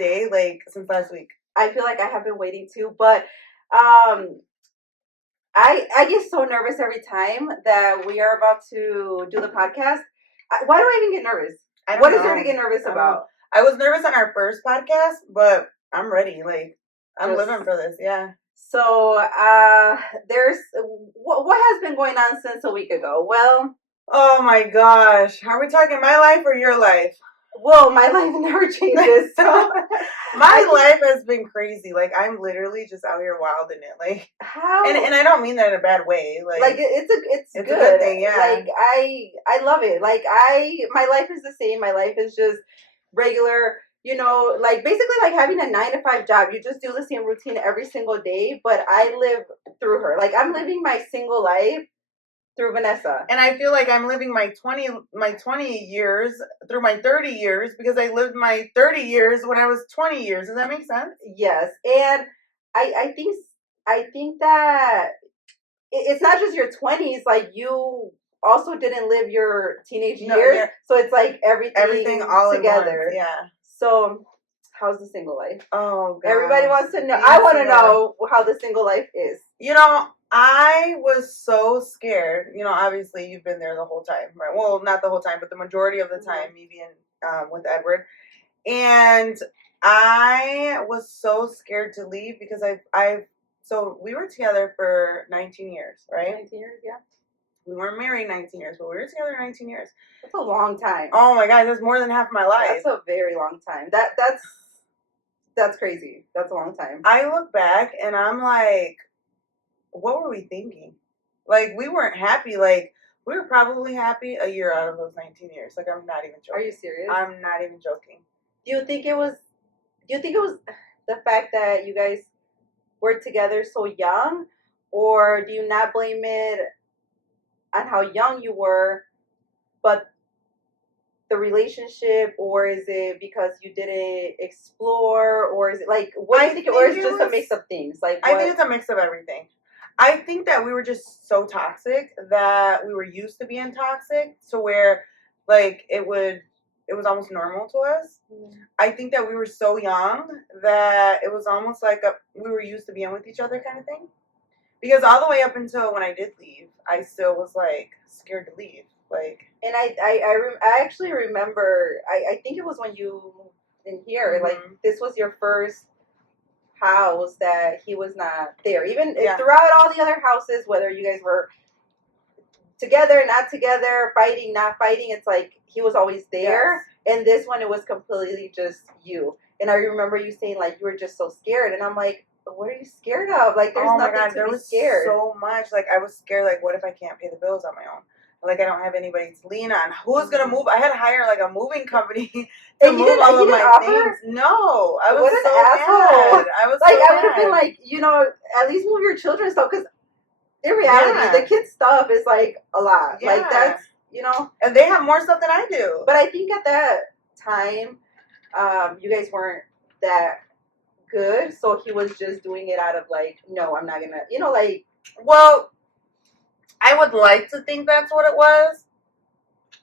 day, like, since last week. I feel like I have been waiting too, but I get so nervous every time that we are about to do the podcast. Why do I even get nervous? What is there to get nervous about? I was nervous on our first podcast, but I'm ready. Like, I'm living for this. Yeah. So, there's what has been going on since a week ago? Well, oh my gosh, are we talking my life or your life? Well, my life never changes. So my life has been crazy. Like, I'm literally just out here wilding it. Like, how? And I don't mean that in a bad way. Like it's good. A good thing. Yeah. Like I love it. Like my life is the same. My life is just regular. You know, like basically like having a 9-to-5 job. You just do the same routine every single day. But I live through her. Like I'm living my single life through Vanessa. And I feel like I'm living my 20 years through my 30 years because I lived my 30 years when I was 20 years. Does that make sense? Yes. And I think that it's not just your 20s, like you also didn't live your teenage years. Yeah. So it's like everything all together. Yeah. So how's the single life? Oh, God. Everybody wants to know. I want to know how the single life is. You know, I was so scared. You know, obviously you've been there the whole time, right? Well, not the whole time, but the majority of the time, me being with Edward. And I was so scared to leave because so we were together for 19 years, right? 19 years, yeah. We weren't married 19 years, but we were together 19 years. That's a long time. Oh my God, that's more than half my life. That's a very long time. That's crazy. That's a long time. I look back and I'm like, what were we thinking? Like, we weren't happy. Like, we were probably happy a year out of those 19 years. Like, I'm not even joking. Are you serious? I'm not even joking. Do you think it was the fact that you guys were together so young, or do you not blame it on how young you were, but the relationship, or is it because you didn't explore, or is it like what do you think? Or is it just a mix of things? Like I think it's a mix of everything. I think that we were just so toxic that we were used to being toxic, to where like it was almost normal to us. I think that we were so young that it was almost like we were used to being with each other kind of thing. Because all the way up until when I did leave, I still was like scared to leave. Like, and I actually remember. I think it was when you moved in here. Mm-hmm. Like this was your first house that he was not there. Even throughout all the other houses, whether you guys were together, not together, fighting, not fighting, it's like he was always there. Yes. And this one, it was completely just you. And I remember you saying like you were just so scared, and I'm like, what are you scared of? Like, there's nothing to be scared. So much. Like, I was scared. Like, what if I can't pay the bills on my own? Like, I don't have anybody to lean on. Who's gonna move? I had to hire like a moving company to move all of my things. No, I was so mad. I was like, I would have been like, you know, at least move your children's stuff, because in reality, the kids' stuff is like a lot. Yeah. Like that's, you know, and they have more stuff than I do. But I think at that time, you guys weren't that good, so he was just doing it out of like, no, I'm not gonna, you know, like. Well, I would like to think that's what it was,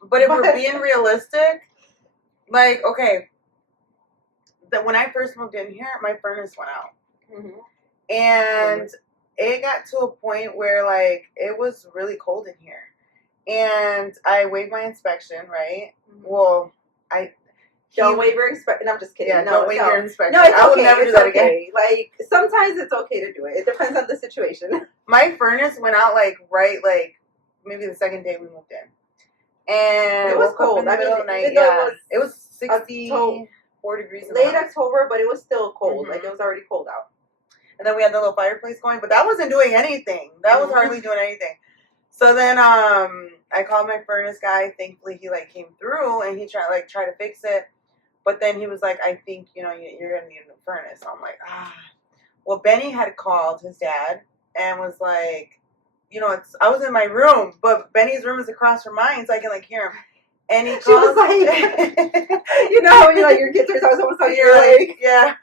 but if we're being realistic, like, okay, that when I first moved in here, my furnace went out, and it got to a point where like it was really cold in here, and I waived my inspection, right? Well, don't waive your inspection. I'm just kidding. Yeah, don't waive your inspection. No, it's okay. I will never do that again. Like, sometimes it's okay to do it. It depends on the situation. My furnace went out, like, maybe the second day we moved in. And it was cold. I mean, it was 64 degrees. Late October, but it was still cold. Like, it was already cold out. And then we had the little fireplace going, but that wasn't doing anything. That was hardly doing anything. So then I called my furnace guy. Thankfully, he, like, came through, and he tried to fix it. But then he was like, I think, you know, you're going to need a new furnace. So I'm like, Well, Benny had called his dad and was like, you know, I was in my room, but Benny's room is across from mine, so I can, like, hear him. And he called. She was like, you know how, you know, your kids are almost like, you're like, yeah.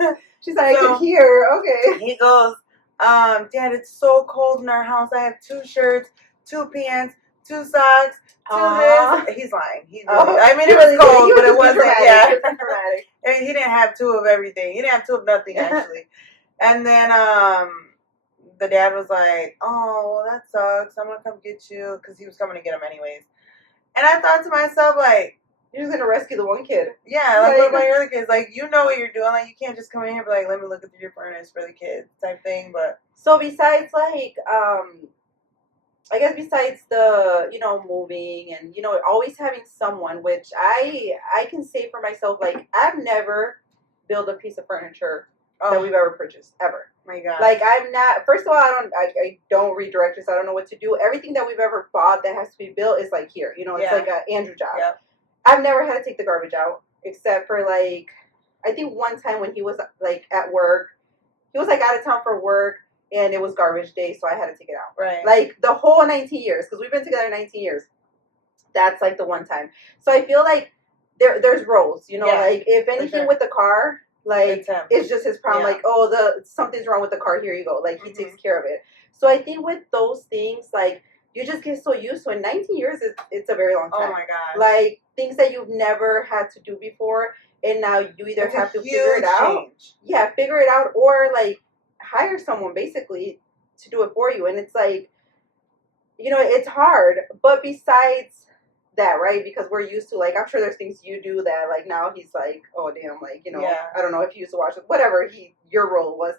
She's like, I can hear. Okay. He goes, Dad, it's so cold in our house. I have 2 shirts, 2 pants, 2 socks, 2 this. He's lying. He really, I mean, it really was cold, but it wasn't. Yeah. Dramatic. I mean, he didn't have 2 of everything. He didn't have 2 of nothing, actually. And then the dad was like, oh, well, that sucks. I'm going to come get you, because he was coming to get him anyways. And I thought to myself, like, you're just going to rescue the one kid. Yeah, like, what about your other kids? Like, you know what you're doing. Like, you can't just come in here and be like, let me look at your furnace for the kids type thing. But so besides, like, I guess besides the, you know, moving and, you know, always having someone, which I can say for myself, like, I've never built a piece of furniture that we've ever purchased, ever. My God. Like, I'm not, first of all, I don't read directions. I don't know what to do. Everything that we've ever bought that has to be built is like here. You know, it's like an Andrew job. Yep. I've never had to take the garbage out, except for, like, I think one time when he was, like, at work. He was, like, out of town for work, and it was garbage day, so I had to take it out. Right. Like, the whole 19 years, because we've been together 19 years. That's, like, the one time. So I feel like there's roles, you know? Yeah, like, if anything with the car, like, it's just his problem. Yeah. Like, oh, something's wrong with the car, here you go. Like, he takes care of it. So I think with those things, like, you just get so used to it. 19 years, it's a very long time. Oh, my God. Like, things that you've never had to do before, and now you either have to figure it out. Yeah, figure it out, or, like, hire someone, basically, to do it for you. And it's, like, you know, it's hard. But besides that, right, because we're used to, like, I'm sure there's things you do that, like, now he's like, oh, damn, like, you know, I don't know if you used to watch it, whatever your role was.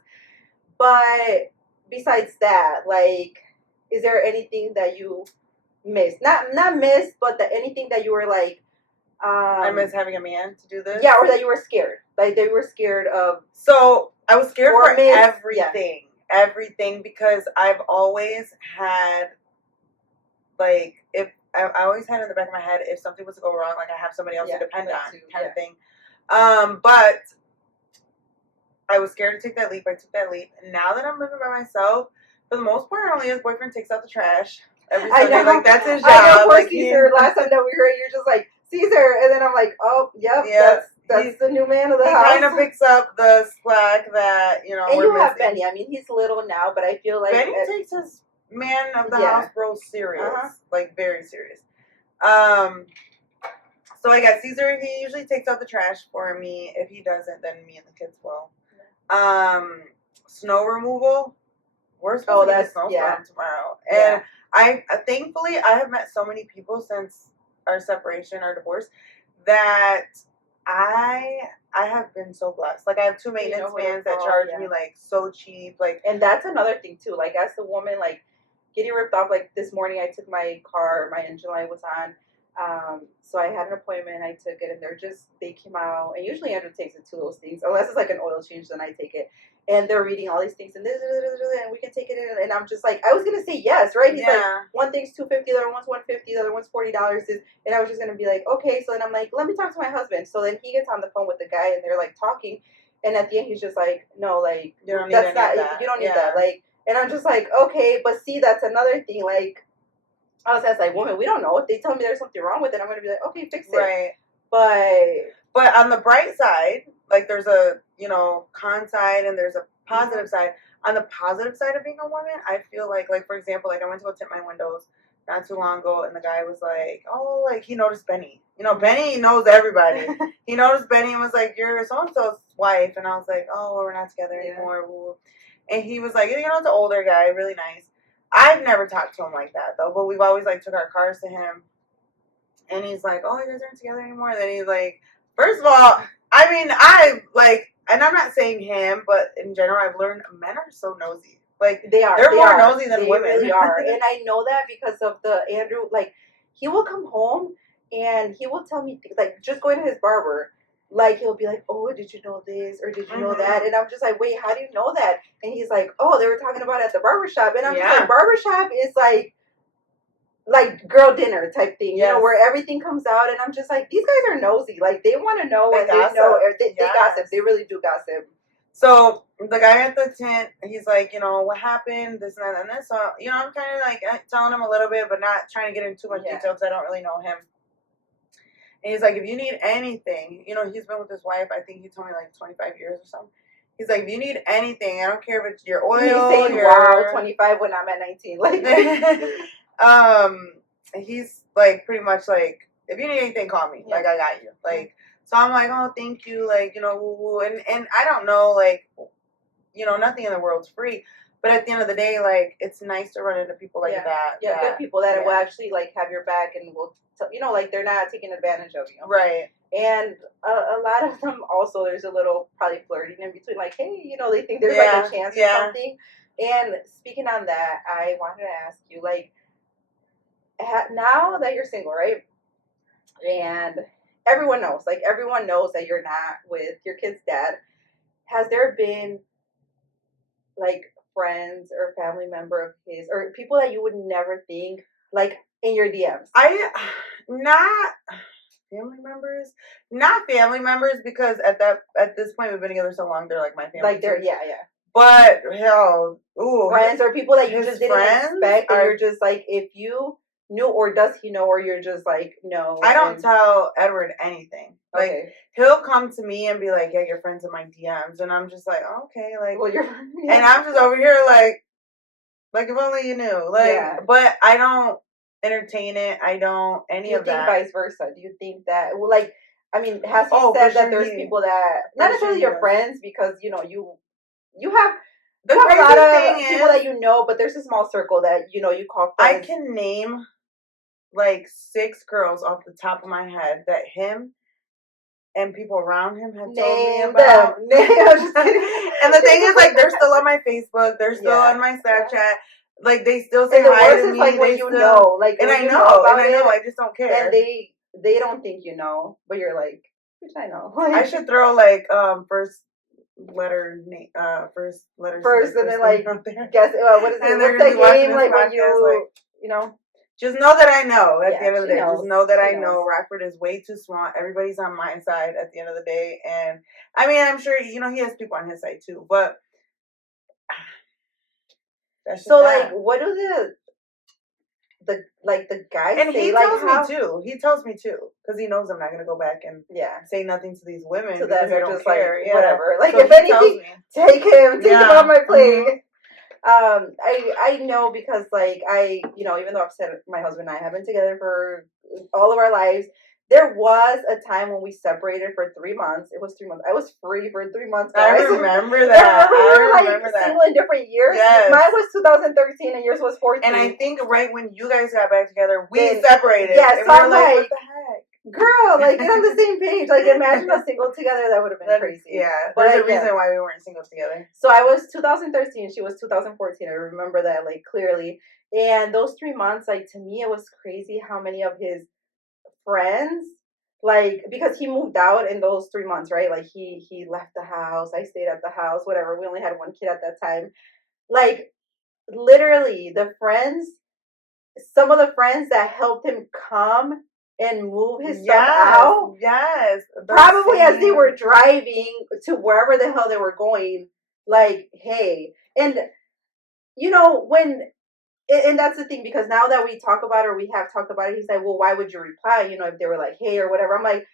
But besides that, like, is there anything that you missed? Not missed, but anything that you were like, I miss having a man to do this? Yeah, or that you were scared. Like, that you were scared of. So, I was scared for everything. Yeah. Everything, because I've always had, like, if I always had in the back of my head, if something was to go wrong, like, I have somebody else to depend on, kind of thing. But I was scared to take that leap. I took that leap. And now that I'm living by myself, for the most part, only his boyfriend takes out the trash every Sunday. Like, that's his job. I know, like, Caesar, last time that we were here, you're just like, Caesar. And then I'm like, oh, yep, that's the new man of the house. He kind of picks up the slack that, you know, and you have Benny. I mean, he's little now, but I feel like Benny takes his man of the house role serious. Like, very serious. So I got Caesar. He usually takes out the trash for me. If he doesn't, then me and the kids will. Snow removal. We're supposed to get a snowstorm tomorrow. And I thankfully, I have met so many people since our separation, our divorce, that I have been so blessed. Like, I have 2 maintenance vans that charge me, like, so cheap. Like, and that's another thing, too. Like, as the woman, like, getting ripped off, like, this morning I took my car, my engine light was on. So I had an appointment, I took it, and they came out, and usually Andrew takes it to those things, unless it's like an oil change, then I take it. And they're reading all these things, and we can take it in, and I'm just like, I was going to say yes, right? He's like, one thing's $250, the other one's $150, the other one's $40, and I was just going to be like, okay, so then I'm like, let me talk to my husband. So then he gets on the phone with the guy, and they're like talking, and at the end he's just like, no, like, you don't need that, like, and I'm just like, okay, but see, that's another thing, like, I was like, woman, we don't know. If they tell me there's something wrong with it, I'm going to be like, okay, fix it. Right. But on the bright side, like, there's a, you know, con side and there's a positive side. On the positive side of being a woman, I feel like, for example, like, I went to go tint my windows not too long ago, and the guy was like, oh, like, he noticed Benny. You know, Benny knows everybody. He noticed Benny and was like, you're so-and-so's wife. And I was like, oh, we're not together anymore. And he was like, you know, it's an older guy, really nice. I've never talked to him like that, though, but we've always, like, took our cars to him, and he's like, oh, you guys aren't together anymore? And then he's like, first of all, I mean, and I'm not saying him, but in general, I've learned men are so nosy. Like, they're more nosy than women. They really are, and I know that because of Andrew, like, he will come home, and he will tell me, like, just going to his barber, like, he'll be like, oh, did you know this, or did you know that? And I'm just like, wait, how do you know that? And he's like, oh, they were talking about it at the barbershop. And I'm just like, barbershop is like girl dinner type thing, you know, where everything comes out. And I'm just like, these guys are nosy. Like, they want to know, and they know, they gossip. They really do gossip. So the guy at the tent, he's like, you know, what happened, this and that and this. So, you know, I'm kind of like telling him a little bit, but not trying to get into too much detail because I don't really know him. And he's like, if you need anything, you know, he's been with his wife, I think he told me, like, 25 years or something. He's like, if you need anything, I don't care if it's your oil. He's saying, wow, 25 when I'm at 19. Like, he's like pretty much like, if you need anything, call me. Like, I got you. Like, so I'm like, oh, thank you. Like, woo woo. And I don't know, like, nothing in the world's free. But at the end of the day, like, it's nice to run into people like that. Yeah, good people that will actually, like, have your back and will, like, they're not taking advantage of you. Right. And a lot of them also, there's a little probably flirting in between, like, hey, they think there's like a chance or something. And speaking on that, I wanted to ask you, like, now that you're single, right? And everyone knows that you're not with your kid's dad. Has there been, like, friends or family member of his or people that you would never think, like, in your DMs? Not family members, because at this point we've been together so long, they're like my family. Like, they're yeah. But hell, friends or people that you just didn't expect, and you're just like, if you knew, or does he know, or you're just like, no. I don't tell Edward anything. Like, he'll come to me and be like, yeah, your friends in my DMs, and I'm just like, oh, okay, like, well, and I'm just over here like if only you knew, like, but I don't entertain it. I don't of that. Do you think vice versa? Do you think that, well, like, I mean, has he said that there's people that, not necessarily your friends, because you have a lot of people that but there's a small circle that you call friends. I can name like 6 girls off the top of my head that him and people around him have told me about. And the thing is, like, they're still on my Facebook, they're still on my Snapchat. Like, they still say hi to me. Like, when like, and I know, I just don't care. And they don't think but you're like, which I know. I should throw like first letter, and then like guess what is it? What's that game, like, when just know that I know at the end of the day. Just know that I know Rockford is way too small. Everybody's on my side at the end of the day. And I mean, I'm sure, he has people on his side too. But so, like, what do the guys and say? He tells me too. He tells me too, because he knows I'm not going to go back and say nothing to these women. So that they're just care. Like, whatever. Like, so if anything, take him off my plate. I know, because, like, even though I've said my husband and I have been together for all of our lives, there was a time when we separated for 3 months. It was 3 months. I was free for 3 months, guys. I remember that. I remember that. Single in different years. Yes. Mine was 2013 and yours was 14. And I think right when you guys got back together, we separated. Yeah, so I'm like, what the heck? Girl, like, get on the same page. Like, imagine us single together. That would have been crazy. Yeah, there's a reason why we weren't single together. So I was 2013. She was 2014. I remember that, like, clearly. And those 3 months, like, to me, it was crazy how many of his friends, like, because he moved out in those 3 months, right? Like, he left the house. I stayed at the house. Whatever. We only had 1 kid at that time. Like, literally, some of the friends that helped him come and move his stuff out. Yes. Probably as they were driving to wherever the hell they were going. Like, hey. And, and that's the thing, because now that we talk about it, or we have talked about it, he's like, well, why would you reply? If they were like, hey, or whatever. I'm like,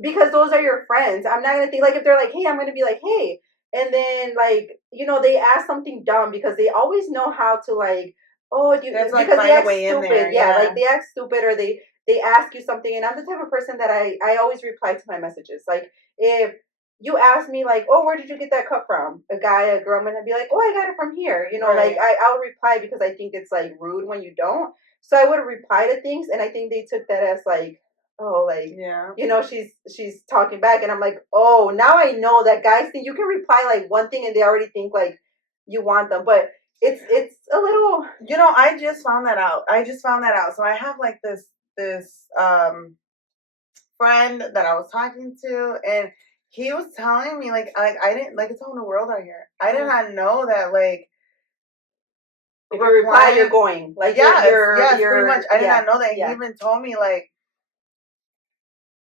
because those are your friends. I'm not going to think, like, if they're like, hey, I'm going to be like, hey. And then, like, they ask something dumb, because they always know how to, like, because they act stupid. Yeah, like, they act stupid, or they ask you something. And I'm the type of person that I always reply to my messages. Like, if you ask me, like, oh, where did you get that cup from? A guy, a girl, I'm going to be like, oh, I got it from here. Right. Like, I'll reply, because I think it's, like, rude when you don't. So I would reply to things, and I think they took that as, like, oh, like, she's talking back. And I'm like, oh, now I know that guys think you can reply, like, one thing and they already think, like, you want them. But it's a little, I just found that out. So I have, like, this friend that I was talking to, and he was telling me, like I didn't, like, it's all in the world out here. I did not know that, like, if you reply, you're going. Like, yes, pretty much. I did not know that. He even told me, like,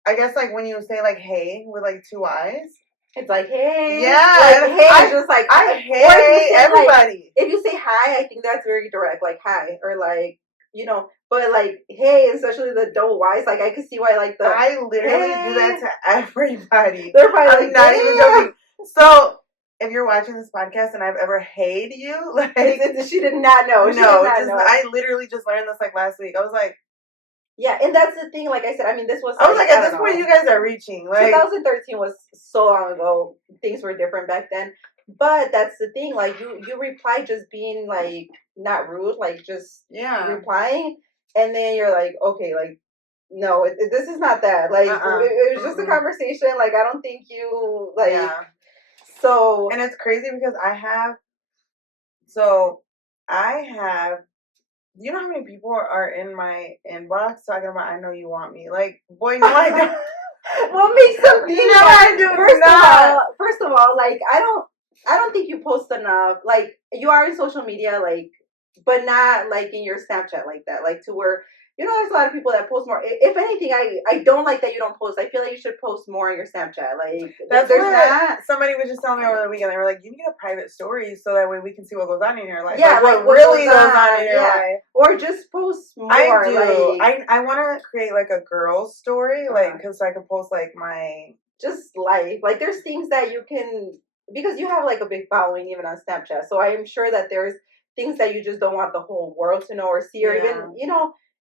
I guess, like, when you say, like, hey, with, like, 2 eyes. It's like, hey. Yeah. Like, hey, just like, I hate everybody. Like, if you say hi, I think that's very direct. Like, hi. Or, like, but, like, hey, especially the double Y's, like, I can see why, like, I literally do that to everybody. They're probably like, not even joking. So, if you're watching this podcast and I've ever hated you, like, she did not know. I literally just learned this, like, last week. I was like, Yeah, and that's the thing. Like I said, I mean, this was. I was like, at this point, you guys are reaching. Like 2013 was so long ago. Things were different back then. But that's the thing. Like you reply just being like not rude, like just replying, and then you're like, okay, like no, this is not that. Like it was just a conversation. Like I don't think you like. Yeah. So and it's crazy because I have. You know how many people are in my inbox talking about I know you want me? Like, boy, no, I don't. What makes them think no, I do first of all, like I don't think you post enough. Like you are in social media, like, but not like in your Snapchat like that. Like to where there's a lot of people that post more. If anything, I don't like that you don't post. I feel like you should post more on your Snapchat. Like there's not. Somebody was just telling me over the weekend. They were like, you need a private story so that way we can see what goes on in your life. Yeah, like what really goes on in your life. Or just post more. I do. Like, I want to create like a girl's story, like because I could post like my just life. Like there's things that you can because you have like a big following even on Snapchat. So I am sure that there's things that you just don't want the whole world to know or see, or even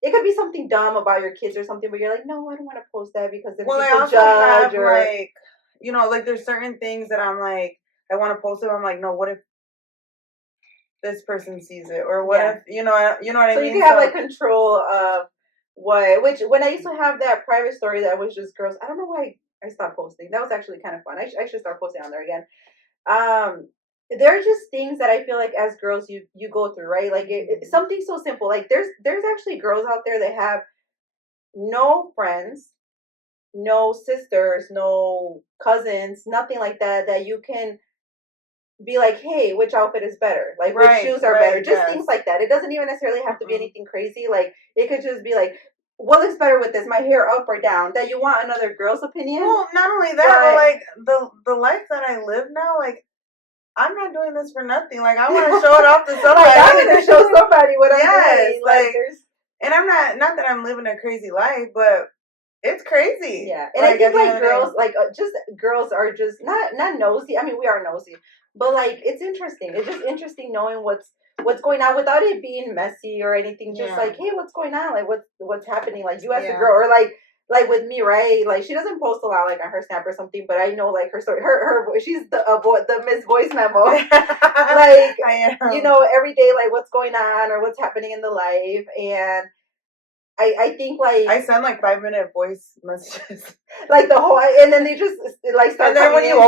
it could be something dumb about your kids or something, but you're like, no, I don't want to post that because then people I also judge have like like there's certain things that I'm like I want to post it. I'm like, no, what if this person sees it, or what if you know what I mean? So you can have like control of which when I used to have that private story that was just girls. I don't know why I stopped posting. That was actually kind of fun. I should start posting on there again. There are just things that I feel like as girls you go through, right? Like it's something so simple. Like there's actually girls out there that have no friends, no sisters, no cousins, nothing like that that you can be like, hey, which outfit is better? Like which shoes are better? Just things like that. It doesn't even necessarily have to be anything crazy. Like it could just be like, what looks better with this? My hair up or down? That you want another girl's opinion? Well, not only that, but like the life that I live now, like I'm not doing this for nothing. Like I want to show it off to somebody. Like, I'm gonna show somebody what I'm doing. Like and I'm not that I'm living a crazy life, but it's crazy. Yeah, and I think like girls, like just girls are just not nosy. I mean, we are nosy, but like it's interesting. It's just interesting knowing what's going on without it being messy or anything. Just like, hey, what's going on? Like what's happening? Like you as a girl, or like with me, right? Like she doesn't post a lot like on her Snap or something, but I know like her story, her she's the Miss Voice Memo. Like every day, like what's going on or what's happening in the life. And I think like I send like 5-minute voice messages, like the whole, and then they just like start. And then when you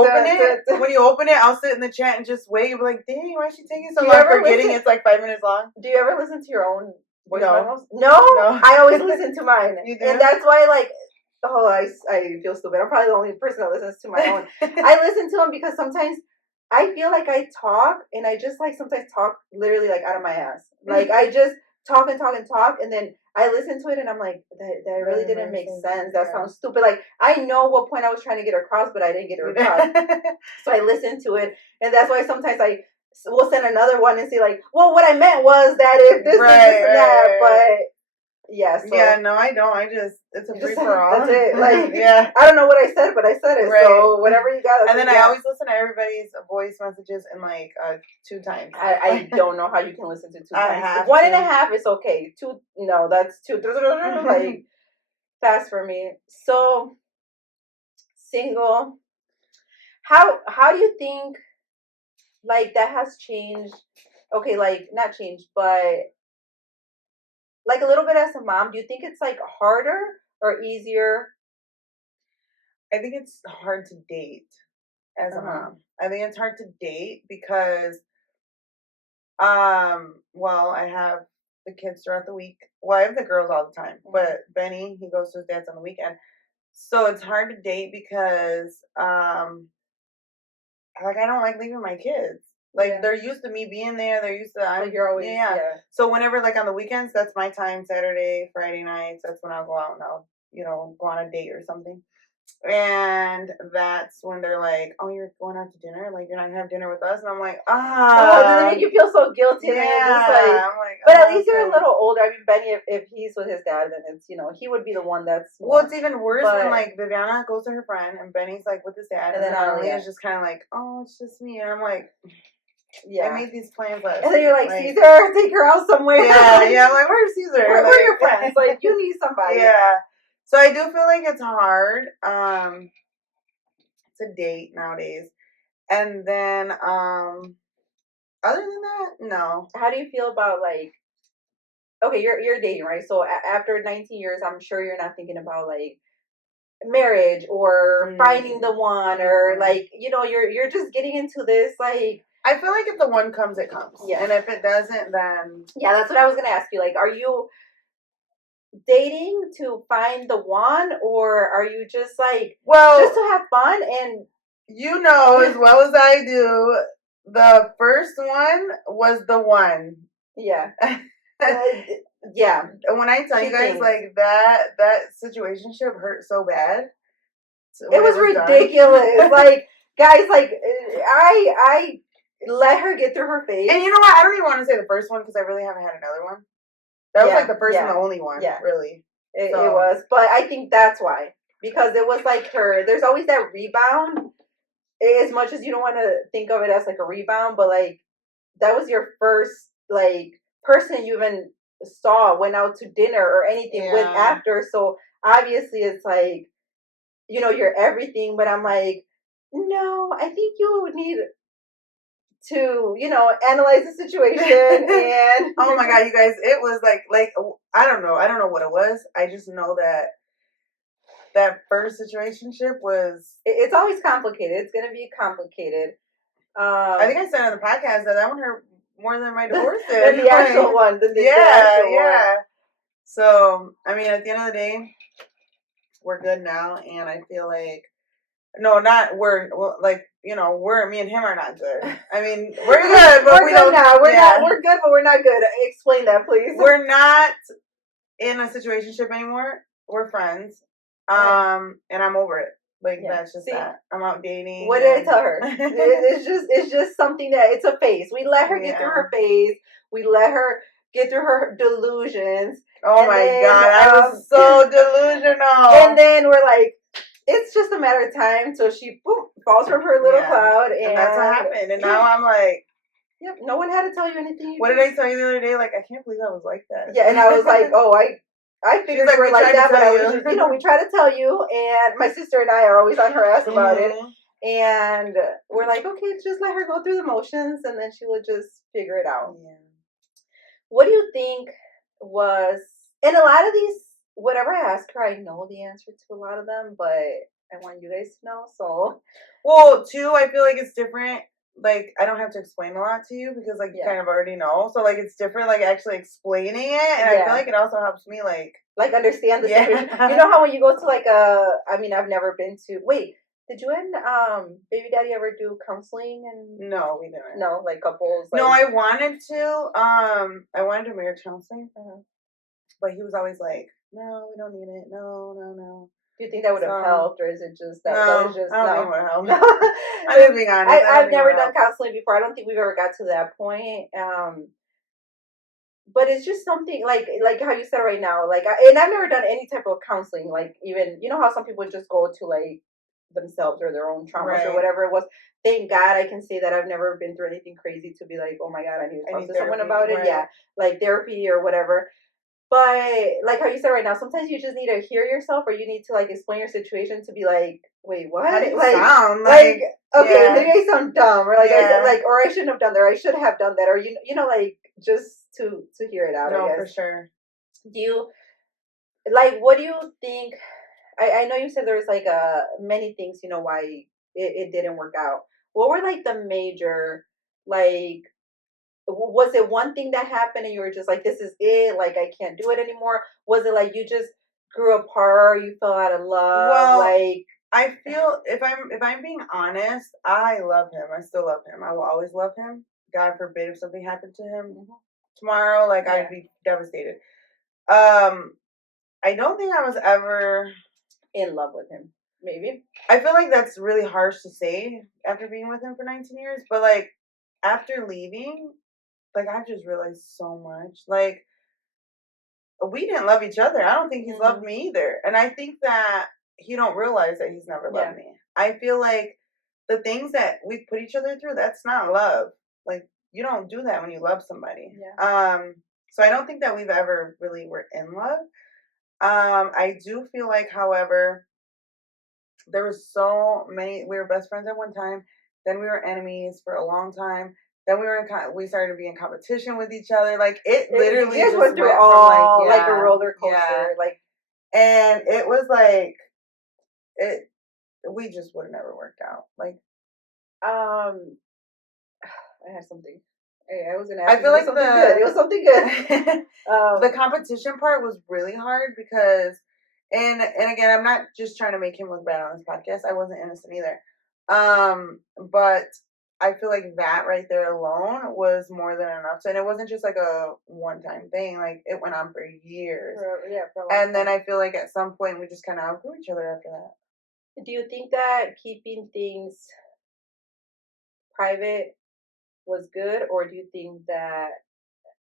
open it, I'll sit in the chat and just wait. Be like, dang, why is she taking so long? Forgetting it's like 5 minutes long. Do you ever listen to your own voice memos? No, I always listen to mine, and that's why like. Oh, I feel stupid. I'm probably the only person that listens to my own. I listen to them because sometimes I feel like I talk, and I just like sometimes talk literally like out of my ass. Like I just talk and talk and talk, and then I listen to it, and I'm like, that really didn't make sense. That sounds stupid. Like I know what point I was trying to get across, but I didn't get it across. So I listened to it, and that's why sometimes I will send another one and say like, well, what I meant was that if this, this, and that, but. Yeah. So no, I don't. It's a free for all. That's it. Like, I don't know what I said, but I said it. Right. So whatever you got. And then I always listen to everybody's voice messages in like 2 times. I don't know how you can listen to 2 times. 1.5 is okay. 2, no, that's 2. Like fast for me. So single. How do you think like that has changed? Okay, like not changed, but. Like a little bit as a mom, do you think it's like harder or easier? I think it's hard to date as a mom. I think it's hard to date because, well, I have the kids throughout the week. Well, I have the girls all the time, but Benny, he goes to his dad's on the weekend. So it's hard to date because, like I don't like leaving my kids. Like they're used to me being there. They're used to like you're always So whenever like on the weekends, that's my time. Saturday, Friday nights, that's when I'll go out and I'll go on a date or something. And that's when they're like, "Oh, you're going out to dinner? Like you're not gonna have dinner with us?" And I'm like, does it make you feel so guilty? Yeah, I'm like, but at least you're a little older. I mean, Benny, if he's with his dad, then it's he would be the one that's well. It's even worse when like Viviana goes to her friend and Benny's like with his dad, and then Annalise is just kind of like, "Oh, it's just me," and I'm like. Yeah. I made these plans last And then you're like, like, Caesar, take her out somewhere. Yeah, I'm like, where's Caesar? We're your friends. Like, you need somebody. Yeah. So I do feel like it's hard. To date nowadays. And then, other than that, no. How do you feel about like, okay, you're dating, right? So after 19 years, I'm sure you're not thinking about like marriage or finding the one or like, you're just getting into this like. I feel like if the one comes, it comes. Yeah. And if it doesn't, then. Yeah, that's what I was going to ask you. Like, are you dating to find the one, or are you just like, just to have fun? And you know as well as I do, the first one was the one. Yeah. Yeah. When I tell you guys, like, that situationship hurt so bad. It was ridiculous. Like, guys, like, I let her get through her face. And you know what? I don't even want to say the first one because I really haven't had another one. That was like the first and the only one, really. It was. But I think that's why. Because it was like there's always that rebound. As much as you don't want to think of it as like a rebound, but like that was your first like person you even saw, went out to dinner or anything with after. So obviously it's like, you're everything. But I'm like, no, I think you would need to, analyze the situation. And oh my God, you guys, it was like I don't know what it was. I just know that first situationship was. It's always complicated. It's gonna be complicated. I think I said on the podcast that one hurt more than my divorce did. Than the actual one. Yeah. So I mean, at the end of the day, we're good now, and I feel like. No, not we're like me and him are not good. I mean, we're good, but we're good now. We're good, but we're not good. Explain that, please. We're not in a situationship anymore. We're friends, and I'm over it. Like that's just that. I'm out dating. What did I tell her? it's just something that it's a phase. We let her get through her phase. We let her get through her delusions. Oh my God, I was so delusional. And then we're like, it's just a matter of time till she falls from her little cloud, and that's what happened. And now I'm like, yep, no one had to tell you anything. What did I tell you the other day? Like, I can't believe I was like that. Yeah, and I was like, oh, I figured you were like that, but I was just, we try to tell you, and my sister and I are always on her ass about it, and we're like, okay, just let her go through the motions, and then she will just figure it out. Yeah. What do you think was, and a lot of these, whatever I ask her, I know the answer to a lot of them, but I want you guys to know. So, well, too, I feel like it's different. Like, I don't have to explain a lot to you because, like, you kind of already know. So, like, it's different, like, actually explaining it. And I feel like it also helps me, like understand the situation. You know how when you go to, like, I've never been to, wait, did you and baby daddy ever do counseling? And no, we didn't. No, like couples. Like... No, I wanted to. I wanted to do marriage counseling. But he was always like, no, we don't need it. No. Do you think that would have helped, or is it just that? No, was just, I don't think it would help. I'm just being honest. I've never done counseling before. I don't think we've ever got to that point. But it's just something like how you said right now. Like, and I've never done any type of counseling. Like, even how some people just go to like themselves or their own traumas or whatever it was. Thank God I can say that I've never been through anything crazy to be like, oh my God, I need to talk to someone about it. Yeah, like therapy or whatever. But like how you said right now, sometimes you just need to hear yourself, or you need to like explain your situation to be like, wait, what? How do you like, sound? Okay, maybe I sound dumb, or like I said, like, or I shouldn't have done that, or I should have done that, or like just to hear it out. No, I guess. for sure. Do you what do you think? I know you said there's like many things why it didn't work out. What were like the major like? Was it one thing that happened and you were just like, this is it, like I can't do it anymore? Was it like you just grew apart, you fell out of love? Well, like, I feel if I'm being honest, I love him. I still love him. I will always love him. God forbid if something happened to him tomorrow, like I'd be devastated. I don't think I was ever in love with him. Maybe. I feel like that's really harsh to say after being with him for 19 years, but like after leaving, like, I've just realized so much. Like, we didn't love each other. I don't think he's loved me either. And I think that he don't realize that he's never loved me. I feel like the things that we put each other through, that's not love. like you don't do that when you love somebody. Yeah. So I don't think that we've ever really were in love. I do feel like, however, there was so many. We were best friends at one time. Then we were enemies for a long time. Then we started to be in competition with each other. Like it literally you guys just went through went from all like like a roller coaster. yeah, Like, and it was like it. We just would have never worked out. Like I had something. I was gonna I ask you feel like something good. It was something good. the competition part was really hard because, and again, I'm not just trying to make him look bad on this podcast. I wasn't innocent either. But I feel like that right there alone was more than enough. So, and it wasn't just like a one time thing. Like it went on for years. For a long and then I feel like at some point we just kind of outgrew each other after that. Do you think that keeping things private was good, or do you think that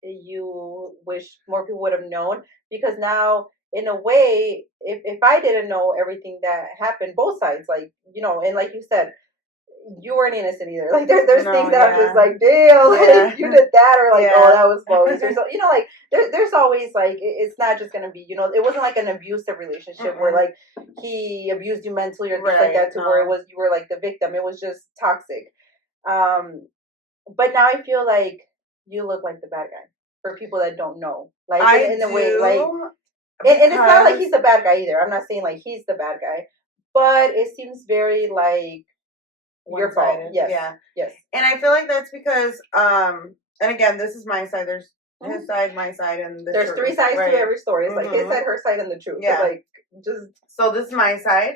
you wish more people would have known? Because now, in a way, if I didn't know everything that happened, both sides, like, and like you said, you weren't innocent either. Like there's things that I'm just like, damn, like you did that, or like, oh, that was bogus, or so. Like there's always like, it's not just gonna be, it wasn't like an abusive relationship where like he abused you mentally or things like that, to where it was you were like the victim. It was just toxic. But now I feel like you look like the bad guy for people that don't know. Like in a way, like, and it's not like he's the bad guy either. I'm not saying like he's the bad guy, but it seems very like your fault. Yes. Yeah. Yes. And I feel like that's because, and again, this is my side. There's his side, my side, and there's truth, 3 sides to every story. It's like his side, her side, and the truth. Yeah. Like just so this is my side.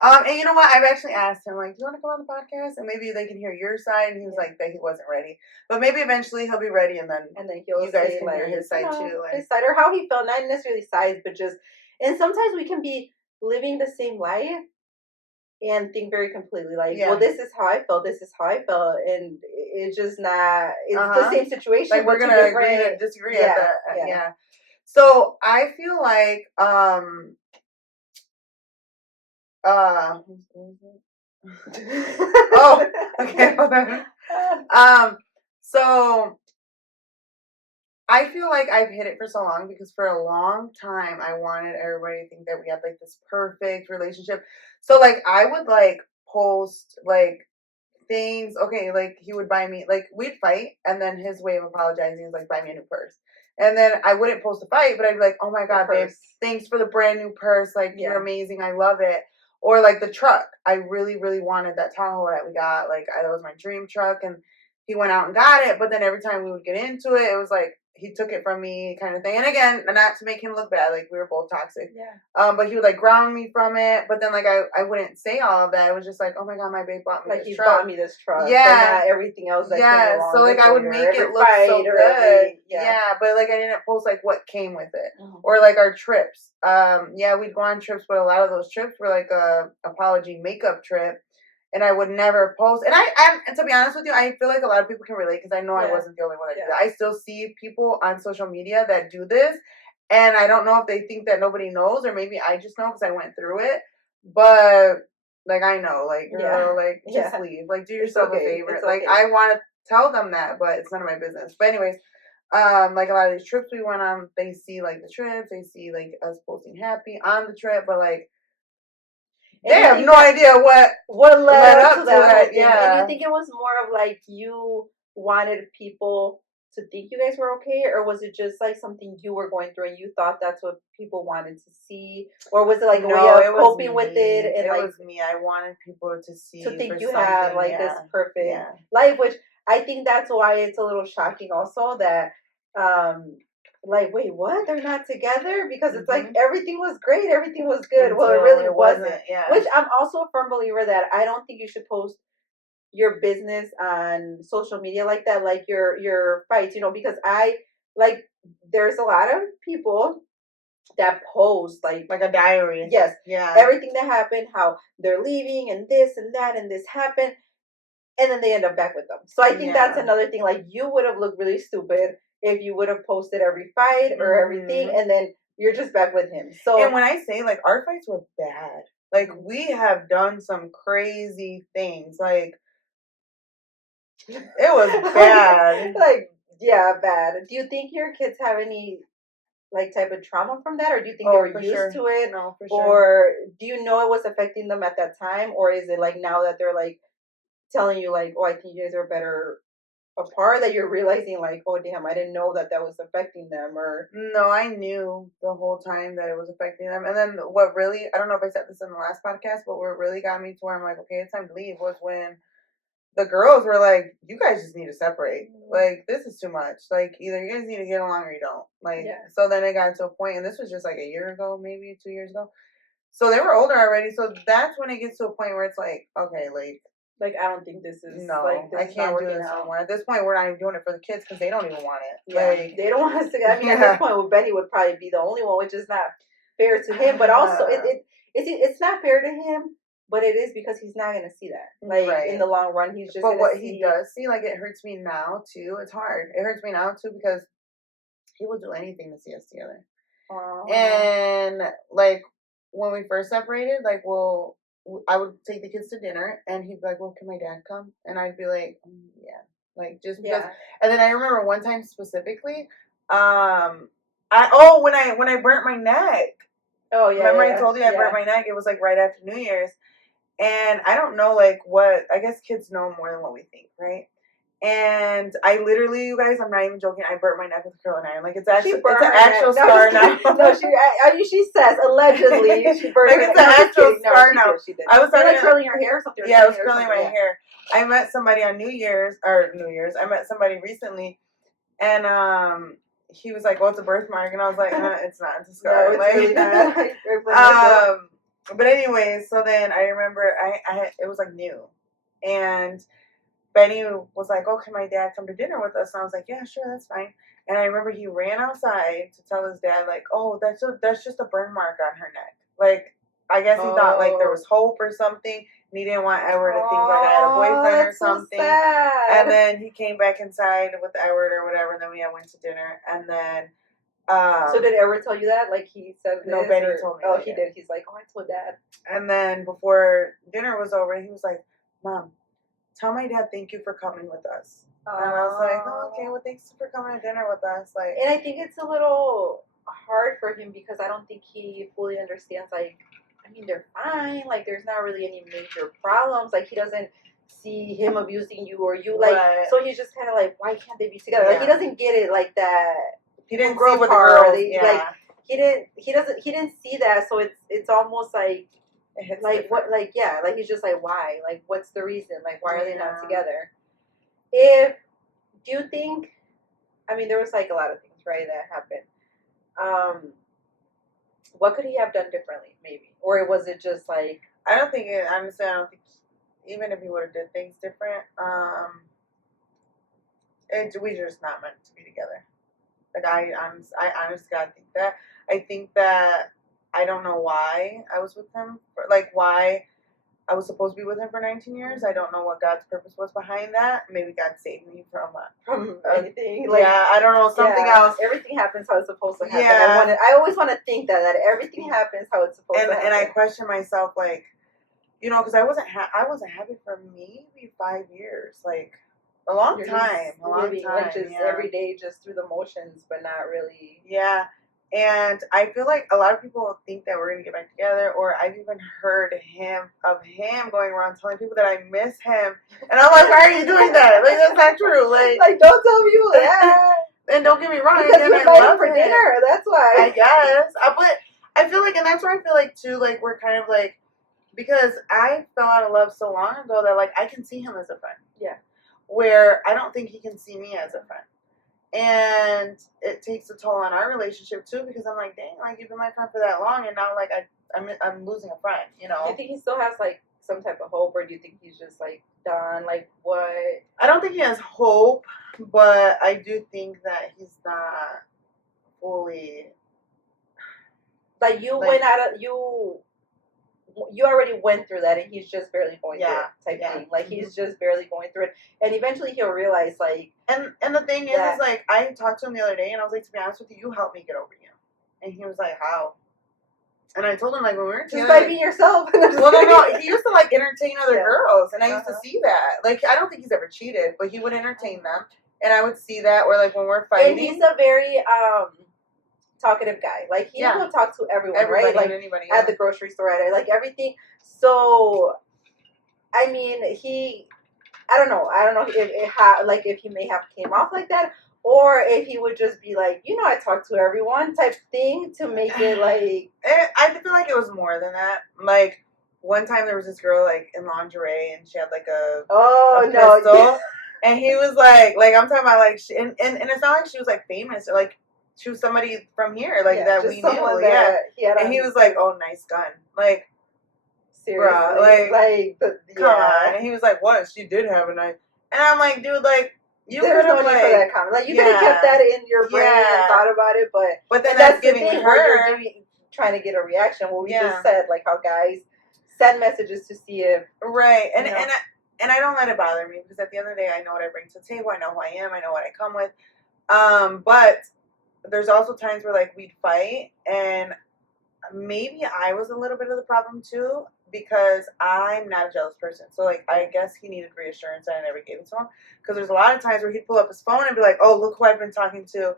And you know what? I've actually asked him, like, do you want to come on the podcast? And maybe they can hear your side. And he was like that he wasn't ready. But maybe eventually he'll be ready, and then you guys can hear his side too. Like, his side, or how he felt, not necessarily sides, but just, and sometimes we can be living the same life and think very completely like, well, this is how I felt, this is how I felt, and it's just not, it's the same situation. Like we're gonna agree to disagree at that. Yeah. So I feel like oh, okay, hold on. So I feel like I've hid it for so long because for a long time I wanted everybody to think that we had like this perfect relationship. So like I would like post like things. Okay, like he would buy me, like we'd fight, and then his way of apologizing is like buy me a new purse. And then I wouldn't post a fight, but I'd be like, oh my god, babe, thanks for the brand new purse. Like you're amazing. I love it. Or like the truck. I really, really wanted that Tahoe that we got. Like that was my dream truck, and he went out and got it. But then every time we would get into it, it was like he took it from me, kind of thing. And again, not to make him look bad, like we were both toxic. Yeah. But he would like ground me from it. But then like I wouldn't say all of that. I was just like, oh my god, my babe bought me this truck. Like he bought me this truck. Yeah. But not everything else. That came along. So like I would make it look so good. Yeah. But like I didn't post like what came with it, or like our trips. Yeah, we'd go on trips, but a lot of those trips were like a apology makeup trip. And I would never post. And and to be honest with you, I feel like a lot of people can relate because I know I wasn't the only one that did that. I still see people on social media that do this. And I don't know if they think that nobody knows, or maybe I just know because I went through it. But, like, I know. Like, girl, like, just leave. Like, do yourself a favor. Like, I want to tell them that, but it's none of my business. But anyways, like, a lot of these trips we went on, they see, like, the trips. They see, like, us posting happy on the trip. But, like, they have no idea what led up to that. Yeah. And you think it was more of like you wanted people to think you guys were okay, or was it just like something you were going through and you thought that's what people wanted to see, or was it like a way of coping with it? And it like, was me. I wanted people to see, to think you had like this perfect life, which I think that's why it's a little shocking also that like, wait, what? They're not together? Because it's like everything was great, everything was good. Well, it really wasn't. Yeah. Which I'm also a firm believer that I don't think you should post your business on social media like that, like your fights, because I like there's a lot of people that post like a diary. Yes. Yeah. Everything that happened, how they're leaving and this and that and this happened, and then they end up back with them. So I think that's another thing. Like you would have looked really stupid if you would have posted every fight or everything, and then you're just back with him. So, and when I say like our fights were bad, like we have done some crazy things. Like It was bad. Like, yeah, bad. Do you think your kids have any like type of trauma from that, or do you think they were used to it? No, for sure. Or do you know it was affecting them at that time, or is it like now that they're like telling you like, oh, I think you guys are better apart, that you're realizing like, oh damn, I didn't know that was affecting them? Or no, I knew the whole time that it was affecting them. And then what really, I don't know if I said this in the last podcast, but what really got me to where I'm like, okay, it's time to leave, was when the girls were like, you guys just need to separate. Like, this is too much. Like, either you guys need to get along or you don't. Like, so then it got to a point, and this was just like a year ago, maybe 2 years ago. So they were older already. So that's when it gets to a point where it's like, okay, like I don't think this is I can't do this anymore. At this point, we're not even doing it for the kids because they don't even want it. Yeah, like, they don't want us to. I mean, at this point, Benny would probably be the only one, which is not fair to him. But also, it's not fair to him. But it is because he's not gonna see that. Like in the long run, he's just. But what he does see, like, it hurts me now too. It's hard. It hurts me now too because he will do anything to see us together. Aww. And like when we first separated, like, I would take the kids to dinner, and he'd be like, "Well, can my dad come?" And I'd be like, "Yeah," like just because. Yeah. And then I remember one time specifically, when I burnt my neck. Oh yeah. Remember I told you I burnt my neck? It was like right after New Year's. And I don't know, like, what, I guess kids know more than what we think, right? And I literally, you guys, I'm not even joking, I burnt my neck with a curling iron. Like, it's actually, it's an actual scar now. No, she says, allegedly, she burned like, it's an actual scar now. She did. I was like curling her hair or something. Yeah, I was curling my hair. I met somebody on New Year's, I met somebody recently, and he was like, well, it's a birthmark. And I was like, it's not, it's a scar. No, it's really not. But anyway, so then I remember it was like new, and Benny was like, "Oh, can my dad come to dinner with us?" And I was like, "Yeah, sure, that's fine." And I remember he ran outside to tell his dad, like, "Oh, that's just a burn mark on her neck." Like, I guess he thought like there was hope or something, and he didn't want Edward to think like I had a boyfriend or something. So and then he came back inside with Edward or whatever, and then we went to dinner, and then. So did Edward tell you that? Like he said this? No, Benny told me. Oh, he did. He's like, oh, I told Dad. And then before dinner was over, he was like, Mom, tell my dad thank you for coming with us. And I was like, oh, okay, well, thanks for coming to dinner with us. Like, and I think it's a little hard for him because I don't think he fully understands, like, I mean, they're fine. Like, there's not really any major problems. Like, he doesn't see him abusing you or you. Like, so he's just kind of like, why can't they be together? Yeah. Like, he doesn't get it like that. He didn't grow up with the girls. Yeah. Like he didn't see that. So it's almost like different. What, like, yeah, like he's just like, why? Like, what's the reason? Like, why are they not together? Do you think? I mean, there was like a lot of things, right, that happened. What could he have done differently, maybe, or was it just like? I don't think. Honestly, I don't think. Even if he would have did things different, we just not meant to be together. Like, I honestly I think that I don't know why I was with him. Like, why I was supposed to be with him for 19 years. I don't know what God's purpose was behind that. Maybe God saved me from anything. Like, yeah, I don't know, something else. Everything happens how it's supposed to happen. Yeah. I always want to think that everything happens how it's supposed to happen. And I question myself, like, you know, because I wasn't happy for maybe 5 years, like. A long time. Like just every day, just through the motions, but not really. Yeah. And I feel like a lot of people think that we're going to get back together, or I've even heard him going around telling people that I miss him. And I'm like, why are you doing that? Like, that's not true. Like don't tell people that. And don't get me wrong. Because you're invited for dinner. That's why. I guess. But I feel like, and that's where I feel like, too, like, we're kind of like, because I fell out of love so long ago that, like, I can see him as a friend. Yeah. Where I don't think he can see me as a friend. And it takes a toll on our relationship, too, because I'm like, dang, like, you've been my friend for that long, and now, like, I'm losing a friend, you know? Do you think he still has, like, some type of hope, or do you think he's just, like, done? Like, what? I don't think he has hope, but I do think that he's not fully... Like, you already went through that, and he's just barely going through it, type thing. Like, he's just barely going through it, and eventually he'll realize, like. And the thing is like, I talked to him the other day, and I was like, to be honest with you, you helped me get over you. And he was like, how? And I told him, like, when we were together, just by being yourself. Well, no, he used to, like, entertain other girls, and I used to Uh-huh. see that. Like, I don't think he's ever cheated, but he would entertain them, and I would see that, or, like, when we're fighting. And he's a very, talkative guy. Like, he will talk to everyone, Everybody, right? Like, anybody, at the grocery store, like, everything. So, I mean, I don't know if he may have came off like that, or if he would just be like, I talk to everyone type thing to make it like. I feel like it was more than that. Like, one time there was this girl, like, in lingerie, and she had, like, a pistol, and he was like I'm talking about, like, and it's not like she was, like, famous, or, like, she was somebody from here, like, that we knew, and he was like, oh, nice gun, like, seriously, bruh, like come on, and he was like, what, she did have a knife, and I'm like, dude, like, you could have, no need for that comment. Like, you could have kept that in your brain and thought about it, but then that's giving the thing her you're trying to get a reaction. What we just said, like how guys send messages to see if and I don't let it bother me, because at the end of the day, I know what I bring to the table. I know who I am. I know what I come with. But there's also times where, like, we'd fight, and maybe I was a little bit of the problem too, because I'm not a jealous person. So, like, I guess he needed reassurance, and I never gave it to him. Because there's a lot of times where he'd pull up his phone and be like, oh, look who I've been talking to.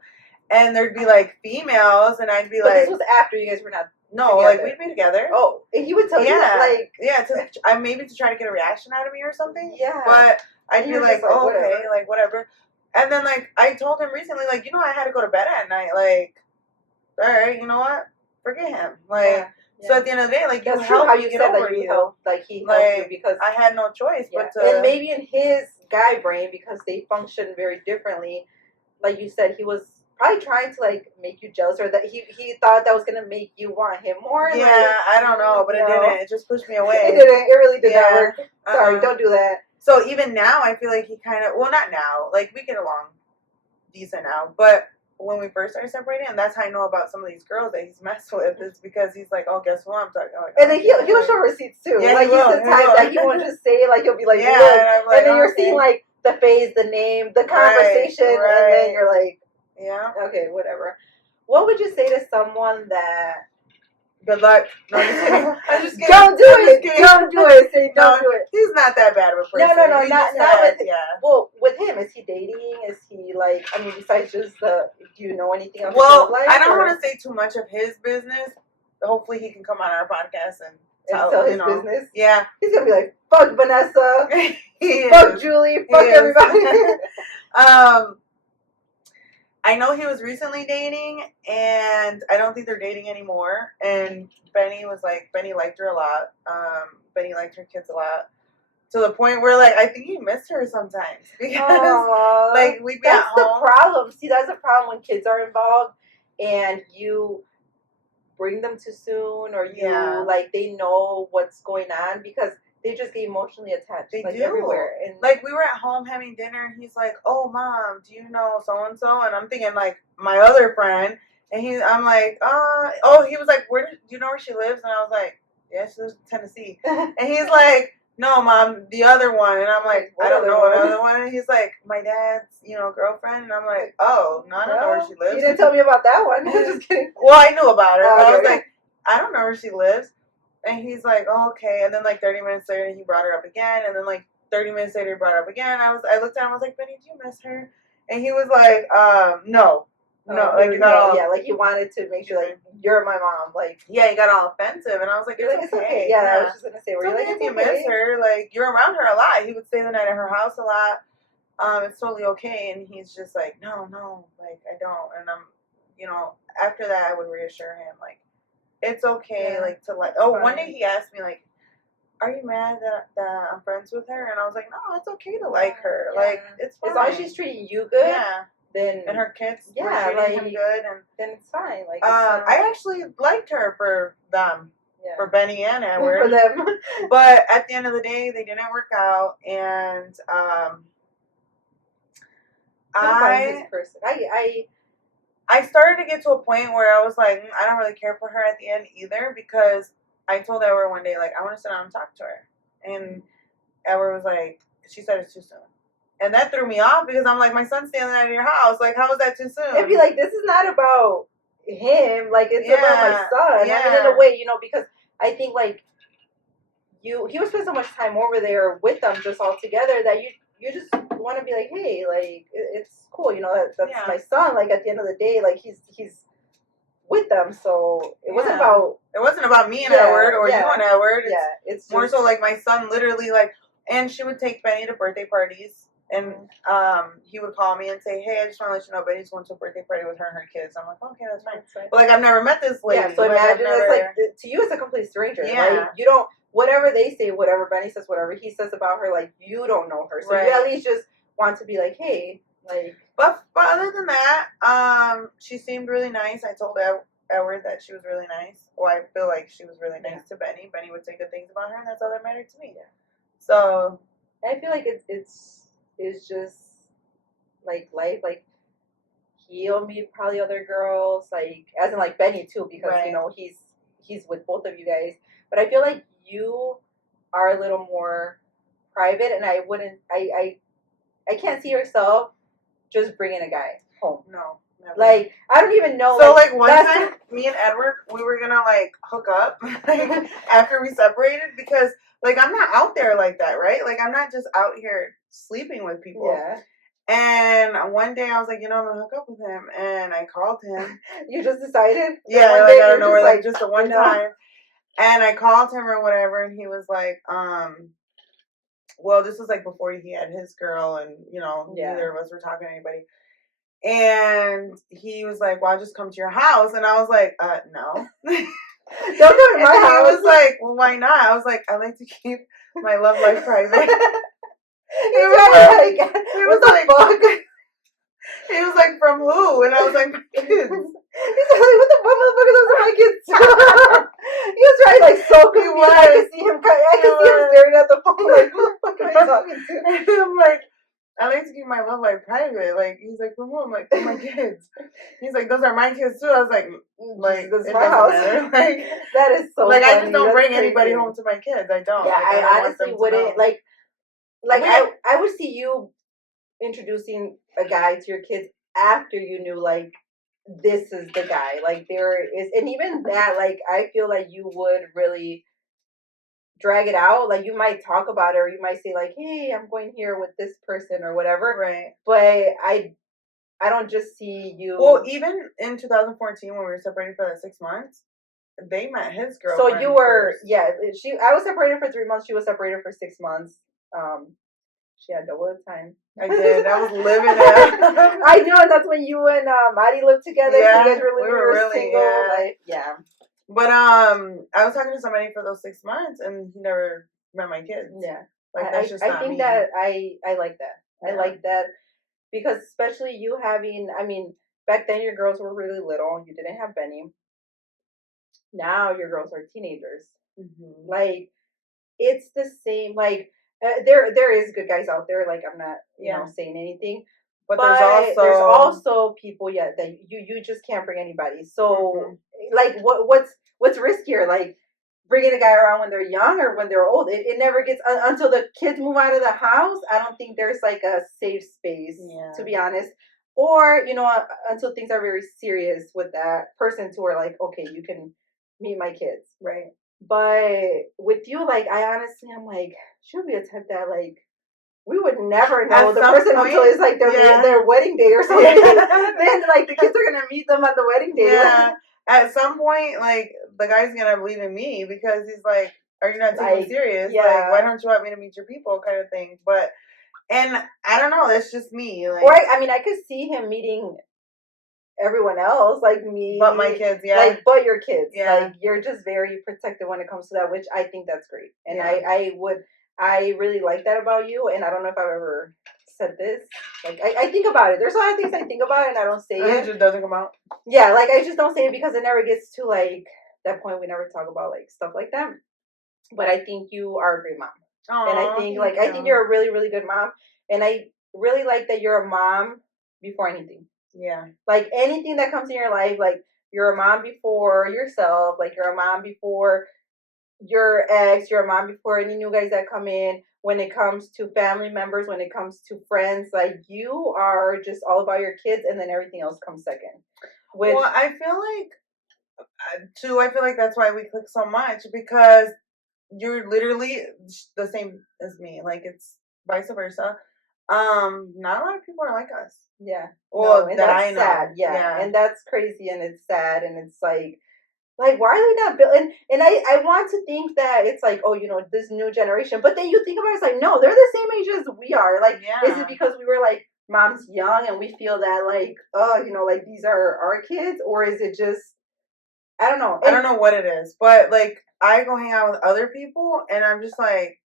And there'd be, like, females, and I'd be like... But this was after you guys were not No, together. Like, we'd be together. Oh, and he would tell you that, like... Yeah, maybe to try to get a reaction out of me or something. Yeah. But I'd be like, oh, whatever. Okay, like, whatever. And then, like, I told him recently, like, I had to go to bed at night. Like, all right, you know what? Forget him. Like... Yeah. So at the end of the day, like, that's true how you said that you helped, like, he helped you, because I had no choice but to... And maybe in his guy brain, because they function very differently, like you said, he was probably trying to, like, make you jealous, or that he thought that was going to make you want him more. Yeah, like, I don't know, but it didn't. It just pushed me away. It didn't. It really did not work. Sorry, don't do that. So even now, I feel like he kind of... Well, not now. Like, we get along decent now, but... When we first started separating, and that's how I know about some of these girls that he's messed with, is because he's like, oh, guess what I'm talking about. Like, and then he'll show receipts too. Yeah, like, he's the type that he won't just say, like, he'll be like, yeah, look. And then you're seeing, like, the face, the name, the conversation, and then you're like, yeah, okay, whatever. What would you say to someone that... Good luck. No, I'm just kidding. Don't do it. Don't do it. Say don't do it. He's not that bad of a person. No, not with him. Well, with him, is he dating? Is he, like, I mean, besides just do you know anything else? Well, I don't want to say too much of his business. Hopefully he can come on our podcast and tell his business. Yeah. He's going to be like, fuck Vanessa. Fuck Julie. Fuck everybody. I know he was recently dating, and I don't think they're dating anymore. And Benny liked her a lot. Benny liked her kids a lot. To the point where, like, I think he missed her sometimes. Because, like, we'd be at home. That's the problem. See, that's the problem when kids are involved and you bring them too soon, or like, they know what's going on, because they just get emotionally attached. They like, do. Everywhere. And like, we were at home having dinner, and he's like, oh, Mom, do you know so-and-so? And I'm thinking, like, my other friend. And I'm like, he was like, do you know where she lives? And I was like, yeah, she lives in Tennessee. And he's like, no, Mom, the other one. And I'm like, I don't know another one. And he's like, my dad's, girlfriend. And I'm like, oh, no, I don't know where she lives. You didn't tell me about that one. Just kidding. Well, I knew about her, but I was like, I don't know where she lives. And he's like, oh, okay. And then, like, 30 minutes later, he brought her up again. And then, like, 30 minutes later, he brought her up again. I looked at him, I was like, Benny, do you miss her? And he was like, no. No, like, you got all... Yeah, like, he wanted to make sure, like, you're my mom. Like, yeah, he got all offensive. And I was like, it's okay. Yeah, I was just going to say, if you miss her, like, you're around her a lot. He would stay the night at her house a lot. It's totally okay. And he's just like, no, like, I don't. And I'm, after that, I would reassure him, like, it's okay, like, to, like... Oh, one day he asked me, like, are you mad that I'm friends with her? And I was like, no, it's okay to like her. Yeah. Like, it's fine. As long as she's treating you good. Yeah. Then... And her kids were like, treating him good. And then it's fine. Like, I actually liked her for them. Yeah. For Benny and Edward. For them. But at the end of the day, they didn't work out. And, his person. I started to get to a point where I was like, I don't really care for her at the end either, because I told Edward one day, like, I want to sit down and talk to her. And Edward was like, she said it's too soon. And that threw me off, because I'm like, my son's staying the night at your house. Like, how was that too soon? It'd be like, this is not about him. Like, it's about my son. Yeah. I mean, in a way, because I think, like, he would spend so much time over there with them just all together that you just want to be like, hey, like, it's cool, that's my son. Like, at the end of the day, like, he's with them, so it wasn't about me and Edward or you and Edward. It's more so like my son literally, like, and she would take Benny to birthday parties, and he would call me and say, hey, I just want to let you know Benny's going to a birthday party with her and her kids. I'm like, okay, that's fine. But like, I've never met this lady. Yeah, so imagine it's like, to you it's a complete stranger. Like, you don't, whatever they say, whatever Benny says, whatever he says about her, like, you don't know her, so you at least just want to be like, hey, like. But other than that, she seemed really nice. I told Edward that she was really nice. Well, I feel like she was really nice to Benny. Benny would say good things about her, and that's all that mattered to me. Yeah. So I feel like it's just like life. Like, he'll meet probably other girls, like, as in like Benny too, because he's with both of you guys. But I feel like you are a little more private, and I can't see yourself just bringing a guy home. No. Never. Like, I don't even know. So, like one time, me and Edward, we were gonna, like, hook up after we separated, because, like, I'm not out there like that, right? Like, I'm not just out here sleeping with people. Yeah. And one day I was like, I'm gonna hook up with him, and I called him. You just decided? Yeah, like, I don't know, like, just the one time. And I called him or whatever, and he was like, well, this was like before he had his girl, and neither of us were talking to anybody. And he was like, well, I'll just come to your house. And I was like, no. Don't come to my house. He was like, well, why not? I was like, I like to keep my love life private. He was like, from who? And I was like, my kids. He's like, what the fuck, motherfucker? Those are my kids too. He was trying, like, so confused. I could see him staring at the phone, like, who the fuck am I talking to? I'm like, I like to keep my love life private. Like, he's like, from who? I'm like, from my kids. He's like, those are my kids too. I was like, this is my house. Like, that is so like, funny. I just don't bring anybody home to my kids. I don't. Yeah, like, I honestly wouldn't. Like I would see you introducing a guy to your kids after you knew, like, this is the guy. Like, there is, and even that, like, I feel like you would really drag it out. Like, you might talk about it, or you might say, like, hey, I'm going here with this person or whatever. Right. But I don't just see you. Well, even in 2014 when we were separated for the 6 months, they met his girlfriend. So you were, first. I was separated for 3 months. She was separated for 6 months. She had double the time. I did. I was living it. I know, and that's when you and Maddie lived together. Yeah, so you guys were living really single. Like, yeah. But I was talking to somebody for those 6 months, and he never met my kids. Yeah, like that's just I not think me. that I like that. Yeah. I like that because especially you having. I mean, back then your girls were really little. You didn't have Benny. Now your girls are teenagers. Mm-hmm. Like, it's the same. Like, there is good guys out there. Like, I'm not saying anything. But there's also people that you just can't bring anybody. So like what's riskier? Like, bringing a guy around when they're young or when they're old? It never gets until the kids move out of the house. I don't think there's like a safe space, to be honest. Or until things are very serious with that person, to where like, okay, you can meet my kids, right? But with you, like, I'm like, she'll be a type that, like, we would never know the person until it's like their wedding day or something. Then, like, the kids are gonna meet them at the wedding day. Yeah. At some point, like, the guy's gonna believe in me because he's like, "Are you not taking me serious? Yeah. Like, why don't you want me to meet your people?" kind of thing. But, and I don't know. That's just me. Like, or I could see him meeting everyone else, like me, but my kids, but your kids, like, you're just very protective when it comes to that, which I think that's great, and I really like that about you. And I don't know if I've ever said this. Like, I think about it. There's a lot of things I think about it and I don't say it. It just doesn't come out. Yeah, like, I just don't say it because it never gets to, like, that point. We never talk about, like, stuff like that. But I think you are a great mom. Aww, and I think, like, I think you're a really, really good mom. And I really like that you're a mom before anything. Yeah. Like, anything that comes in your life, like, you're a mom before yourself. Like, you're a mom before your ex. You're a mom before any new guys that come in. When it comes to family members, when it comes to friends, like, you are just all about your kids, and then everything else comes second. Which, well, I feel like too. I feel like that's why we click so much because you're literally the same as me. Like it's vice versa. Not a lot of people are like us. yeah, no, Well, and that that's I know. sad. Yeah, Yeah. and that's crazy, and it's sad, and it's like why are they not built? And I want to think that it's like, oh, this new generation, but then you think about it, it's like, no, they're the same age as we are. Like, is it Yeah. because we were like mom's young and we feel that like, oh, like these are our kids, or is it just, I don't know. I don't know what it is, but like I go hang out with other people, and I'm just like,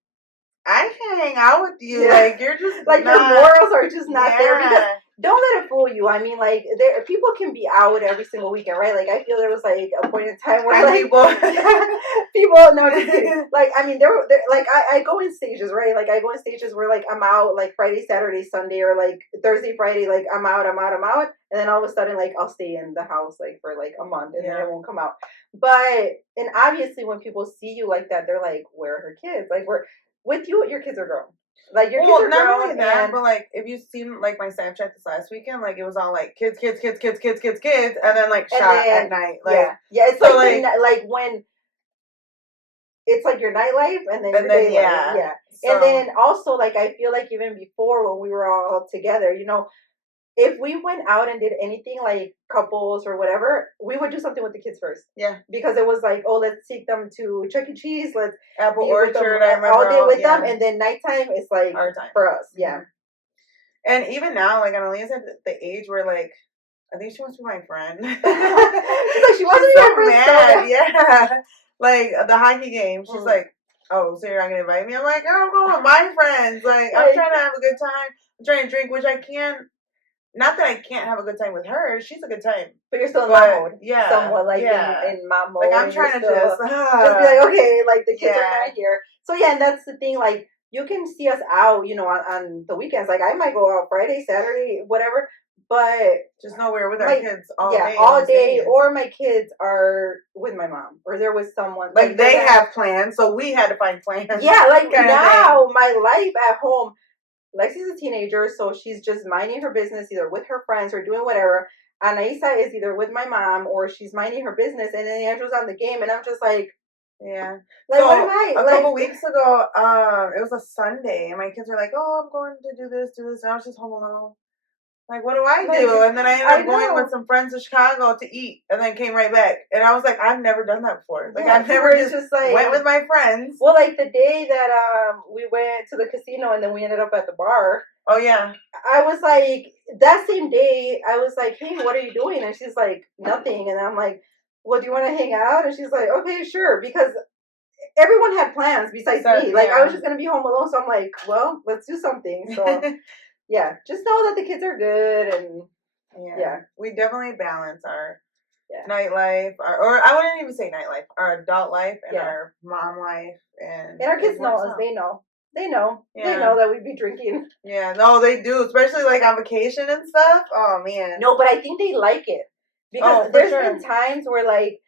I can't hang out with you. Yeah. Like you're just like not, your morals are just not there, because yeah. don't let it fool you. I mean, like, people can be out every single weekend, right? Like, I feel there was like a point in time where And like people, people, no, just kidding. Like, I mean, there like I go in stages, right? Like, I go in stages where like I'm out like Friday, Saturday, Sunday, or like Thursday, Friday. Like I'm out, and then all of a sudden, like I'll stay in the house like for like a month, and then I won't come out. But and obviously, when people see you like that, they're like, "Where are her kids? Like, we're with you. Your kids are grown." Like your kids are not grown, only that, and but like if you seen like my Snapchat this last weekend, like it was all like kids, kids, kids, kids, kids, kids, kids, and then like shot at night. Like yeah, it's so like like when it's like your nightlife and then your day life, yeah. So, And then also like I feel like even before when we were all together, if we went out and did anything like couples or whatever, we would do something with the kids first. Yeah. Because it was like, oh, let's take them to Chuck E. Cheese, let's Apple be Orchard, with them all day with them, and then nighttime is like our time for us. Mm-hmm. Yeah. And even now, like Annalisa's at the age where like I think she wants to be my friend. She's like, she wants to be my friend. Mad. Yeah. Like the hockey game. She's like, oh, so you're not gonna invite me? I'm like, oh, I'm going with my friends. Like I'm trying to have a good time. I'm trying to drink, which I can. Not that I can't have a good time with her. She's a good time. But you're still in mom mode. Yeah. Somewhat like in mom mode. Like I'm trying to just be like, okay, like the kids are not here. So yeah, and that's the thing, like you can see us out, on the weekends. Like I might go out Friday, Saturday, whatever, but just know we're with our kids all day. All day, or my kids are with my mom, or they're with someone. Like they have plans, so we had to find plans. Yeah, like now my life at home, Lexi's a teenager, so she's just minding her business, either with her friends or doing whatever. Anaisa is either with my mom or she's minding her business, and then Andrew's on the game, and I'm just like, yeah. Like, so what am I? A couple weeks ago, it was a Sunday, and my kids were like, "Oh, I'm going to do this, and I was just home alone. Like, what do I do? And then I ended up going with some friends to Chicago to eat, and then came right back. And I was like, I've never done that before. Like, I've never just like, went with my friends. Well, like the day that we went to the casino, and then we ended up at the bar. Oh yeah. I was like, that same day, I was like, hey, what are you doing? And she's like, nothing. And I'm like, well, do you want to hang out? And she's like, okay, sure, because everyone had plans besides me. Like I was just gonna be home alone, so I'm like, well, let's do something. So. Yeah, just know that the kids are good, and we definitely balance our nightlife, or I wouldn't even say nightlife, our adult life and our mom life, and our kids know us. They know that we'd be drinking. Yeah, no, they do, especially like on vacation and stuff. Oh man, no, but I think they like it because there's been times where like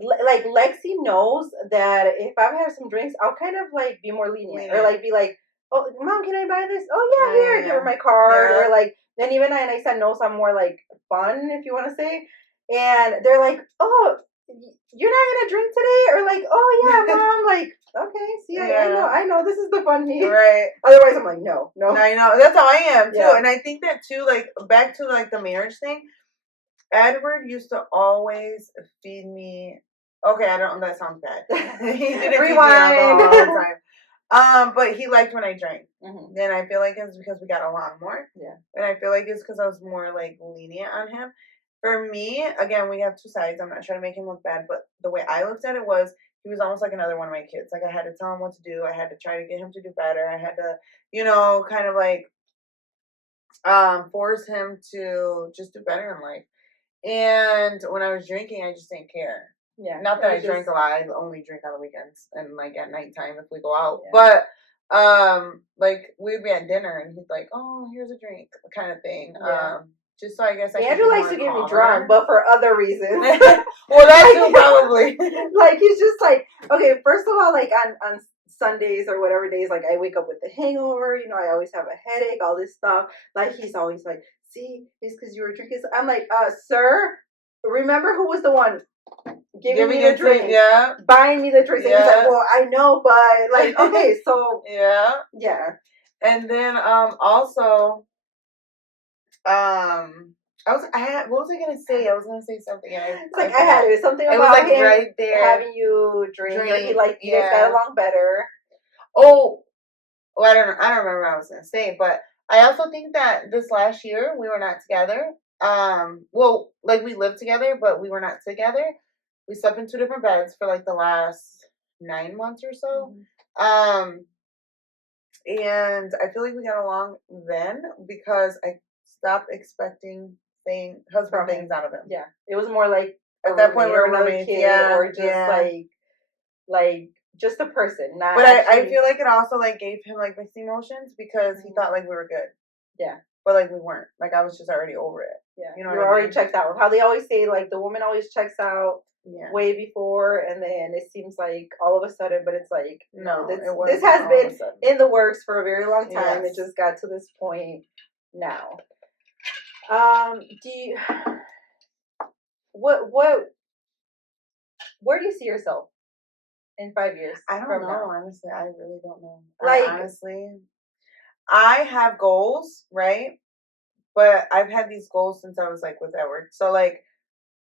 Lexi knows that if I've had some drinks, I'll kind of like be more lenient. Or like be like, oh, Mom, can I buy this? Oh yeah, here, give her my card. Or like, then even I said knows I'm more like fun, if you want to say. And they're like, oh, you're not gonna drink today? Or like, oh yeah, Mom, like, okay, see, I know this is the fun me. Right. Otherwise I'm like, no. I know. That's how I am too. And I think that too, like back to like the marriage thing, Edward used to always feed me. Okay, that sounds bad. He didn't feed me alcohol all the time. But he liked when I drank. Mm-hmm. And I feel like it's because we got along more. Yeah. And I feel like it's because I was more like lenient on him. For me, again, we have two sides. I'm not trying to make him look bad, but the way I looked at it was he was almost like another one of my kids. Like I had to tell him what to do. I had to try to get him to do better. I had to, kind of like force him to just do better in life. And when I was drinking, I just didn't care. Yeah. Not that I drank a lot. I only drink on the weekends and like at nighttime if we go out. Yeah. But like we'd be at dinner and he's like, "Oh, here's a drink," kind of thing. Yeah. Just so I guess Andrew likes to get me drunk, but for other reasons. Well, that too probably. Like he's just like, okay. First of all, like on Sundays or whatever days, like I wake up with a hangover. I always have a headache. All this stuff. Like he's always like, "See, it's because you were drinking." So I'm like, sir. remember who was the one giving me you the drink, yeah, buying me the drink, and he's like, well, I know, but like, okay, so yeah. And then also what was I gonna say? I was gonna say something. It's like I had it. Something about was like him right there having you drink. Or he like you guys got along better. Oh, well, I don't remember what I was gonna say, but I also think that this last year we were not together. Well, like we lived together, but we were not together. We slept in 2 different beds for like the last 9 months or so. Mm-hmm. And I feel like we got along then because I stopped expecting husband things out of him. Yeah, it was more like at that point we were another roommates, kid, or just like just a person. Not. But I feel like it also like gave him like mixed emotions because he thought like we were good. Yeah. But like we weren't. Like I was just already over it. Yeah. You know, you're already checked out. How they always say like the woman always checks out. Yeah. Way before, and then it seems like all of a sudden, but it's like no, this has been in the works for a very long time. Yes. It just got to this point now. Do you where do you see yourself in 5 years? I don't know. Now? Honestly, I really don't know. Like honestly, I have goals, right? But I've had these goals since I was like with Edward. So like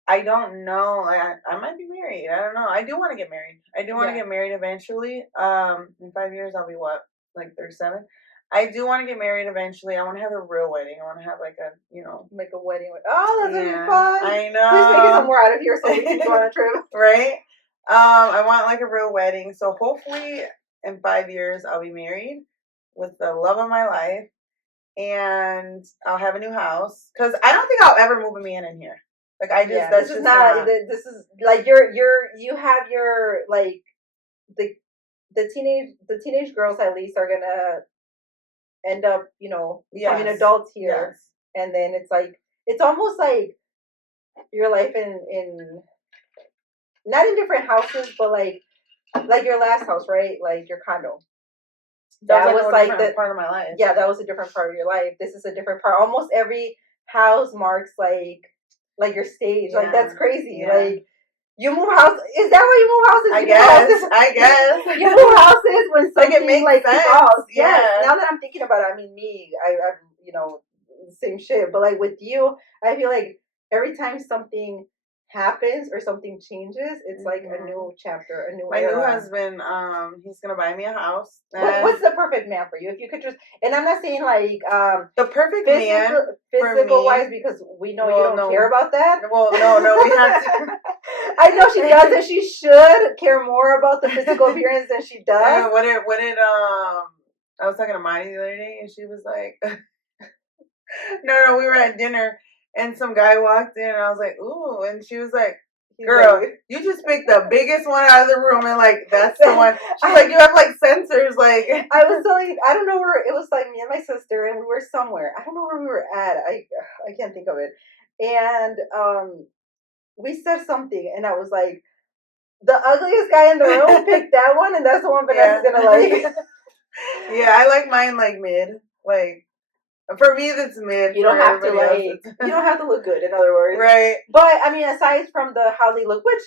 I don't know. I might be married. I don't know. I do want to get married. I do want to get married eventually. In 5 years, I'll be what, like 37. I do want to get married eventually. I want to have a real wedding. I want to have like a, make a wedding. Oh, that's gonna be fun. I know. Please make it somewhere out of here so we can go on a trip. Right. I want like a real wedding. So hopefully in 5 years, I'll be married with the love of my life, and I'll have a new house because I don't think I'll ever move a man in here. Like I just, that's this is just not. This is like you have your like the teenage girls at least are gonna end up becoming adults here, and then it's like it's almost like your life in not in different houses, but like your last house, right? Like your condo. That was like the part of my life. Yeah, that was a different part of your life. This is a different part. Almost every house marks like your stage. Like that's crazy. Yeah. Like you move house. Is that why you move houses? I guess. You move houses when something like evolves. Yeah. Yes. Now that I'm thinking about it, I mean, I same shit. But like with you, I feel like every time something happens or something changes, it's like a new chapter, a new era. New husband, he's gonna buy me a house. What's the perfect man for you? If you could just, and I'm not saying like the perfect man physical wise, because we know you don't care about that. Well, no, we have to. I know she does, and she should care more about the physical appearance than she does. Yeah, what did I was talking to Marty the other day, and she was like, no, we were at dinner. And some guy walked in, and I was like, ooh. And she was like, girl, you just picked the biggest one out of the room, and like, that's the one. She's like, you have like sensors. Like, I was telling, I don't know where, it was like me and my sister, and we were somewhere. I don't know where we were at. I can't think of it. And we said something, and I was like, the ugliest guy in the room picked that one, and that's the one Vanessa's gonna like. Yeah, I like mine like mid. Like, for me, that's mid. You don't have to you don't have to look good. In other words, right? But I mean, aside from how they look, which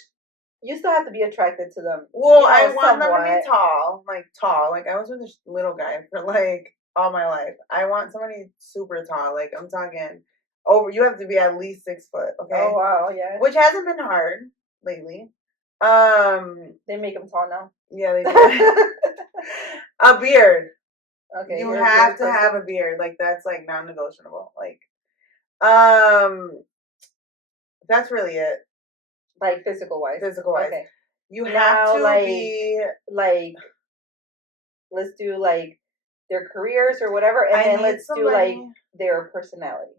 you still have to be attracted to them. Well, I want them to be tall. Like I was with this little guy for like all my life. I want somebody super tall. Like I'm talking over. You have to be at least 6 foot. Okay. Oh wow, yeah. Which hasn't been hard lately. They make them tall now. Yeah, they do. A beard. Okay, you have to have a beard. Like that's like non-negotiable. Like, that's really it. Like physical wise. Okay. You have to be like. Let's do like their careers or whatever, and then let's do like their personality.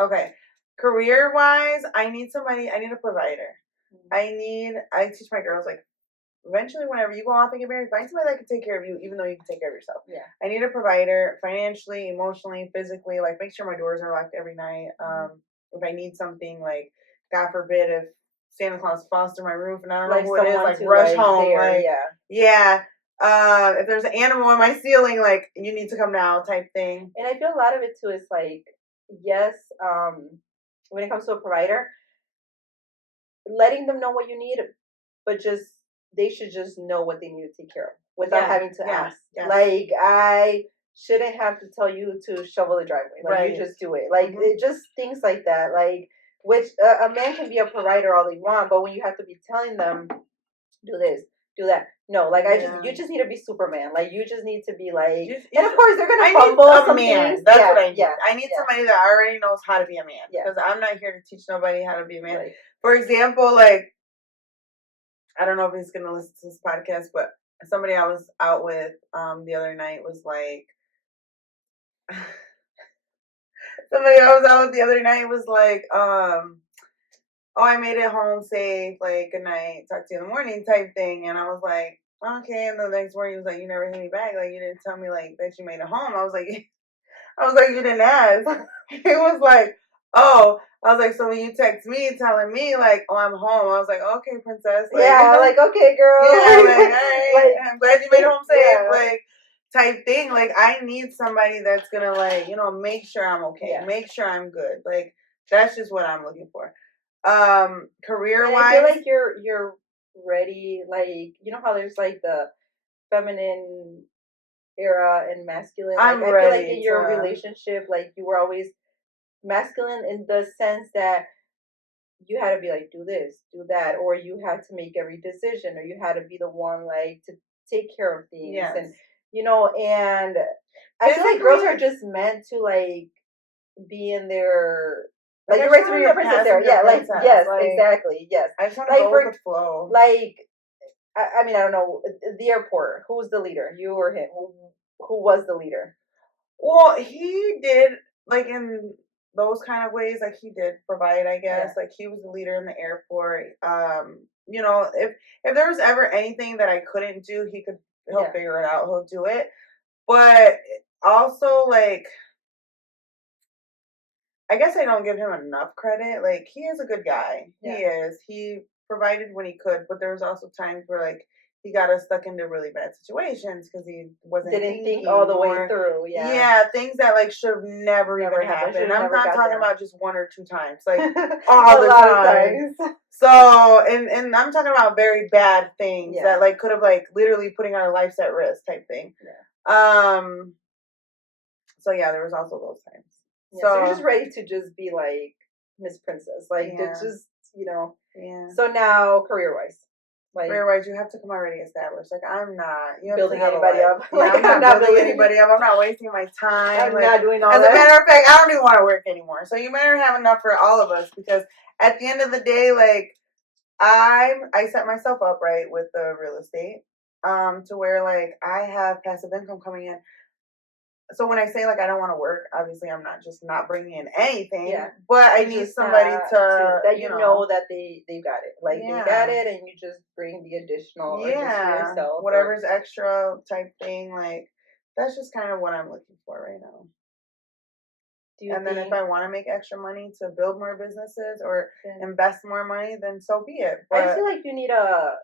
Okay, career wise, I need somebody. I need a provider. Mm-hmm. I teach my girls like. Eventually, whenever you go off and get married, find somebody that can take care of you, even though you can take care of yourself. Yeah. I need a provider, financially, emotionally, physically. Like, make sure my doors are locked every night. If I need something, like, God forbid, if Santa Claus falls through my roof and I don't know who it is, like, rush home. Like, yeah. If there's an animal in my ceiling, like, you need to come now type thing. And I feel a lot of it, too, is, like, yes, when it comes to a provider, letting them know what you need, but they should just know what they need to take care of without having to ask. Like, I shouldn't have to tell you to shovel the driveway. Like, you just do it. Like, it just things like that. Like, which a man can be a provider all they want, but when you have to be telling them, do this, do that. No, like you just need to be Superman. Like, you just need to be like, and of course they're gonna fumble some things. That's what I need. I need somebody that already knows how to be a man. Because I'm not here to teach nobody how to be a man. Right. For example, like, I don't know if he's gonna listen to this podcast, but somebody I was out with the other night was like, oh, I made it home safe, like, good night, talk to you in the morning type thing. And I was like, okay. And the next morning he was like, you never hit me back, like, you didn't tell me, like, that you made it home. I was like, you didn't ask. He was like, oh. I was like, so when you text me telling me, like, oh, I'm home, I was like, okay, princess. Like, like, okay, girl. Yeah, like, all right. Like, I'm glad you made it home safe, like, type thing. Like, I need somebody that's gonna, like, make sure I'm okay, make sure I'm good. Like, that's just what I'm looking for. Career wise, I feel like you're ready. Like, you know how there's like the feminine era and masculine. Like, I feel like in your relationship, like, you were always masculine in the sense that you had to be like, do this, do that, or you had to make every decision, or you had to be the one, like, to take care of things. Yes. And and I feel like girls are just meant to, like, be in their, like, you're right to be your princess there. Yeah, like, yes, like, exactly, yes. I just want to go with the flow. Like, I mean, I don't know, the airport, who was the leader? You or him? Who was the leader? Well, he did, like, in those kind of ways, like, he did provide, I guess. Like, he was the leader in the airport. If there was ever anything that I couldn't do, he'll figure it out. He'll do it. But also, like, I guess I don't give him enough credit. Like, he is a good guy. Yeah. He is. He provided when he could, but there was also times where, like, he got us stuck into really bad situations because he didn't think all the way through. Yeah, things that, like, should have never even happened. And I'm not talking about just one or two times, like, all the time. So, and I'm talking about very bad things that, like, could have, like, literally putting our lives at risk type thing. Yeah. So yeah, there was also those times. Yeah, so you're just ready to just be like Miss Princess, like, just Yeah. So now, career-wise. Like, career-wise, you have to come already established. Like, I'm not building anybody up. Like, I'm not building anybody up. I'm not wasting my time. I'm not doing all that. As a matter of fact, I don't even want to work anymore. So you better have enough for all of us, because at the end of the day, like, I set myself up right with the real estate, to where, like, I have passive income coming in. So when I say, like, I don't want to work, obviously I'm not just not bringing in anything. Yeah. But I need somebody to that you know that they got it. Like, they got it, and you just bring the additional or just yourself. Whatever's extra type thing. Like, that's just kind of what I'm looking for right now. Then if I want to make extra money to build more businesses or invest more money, then so be it. But I feel like you need a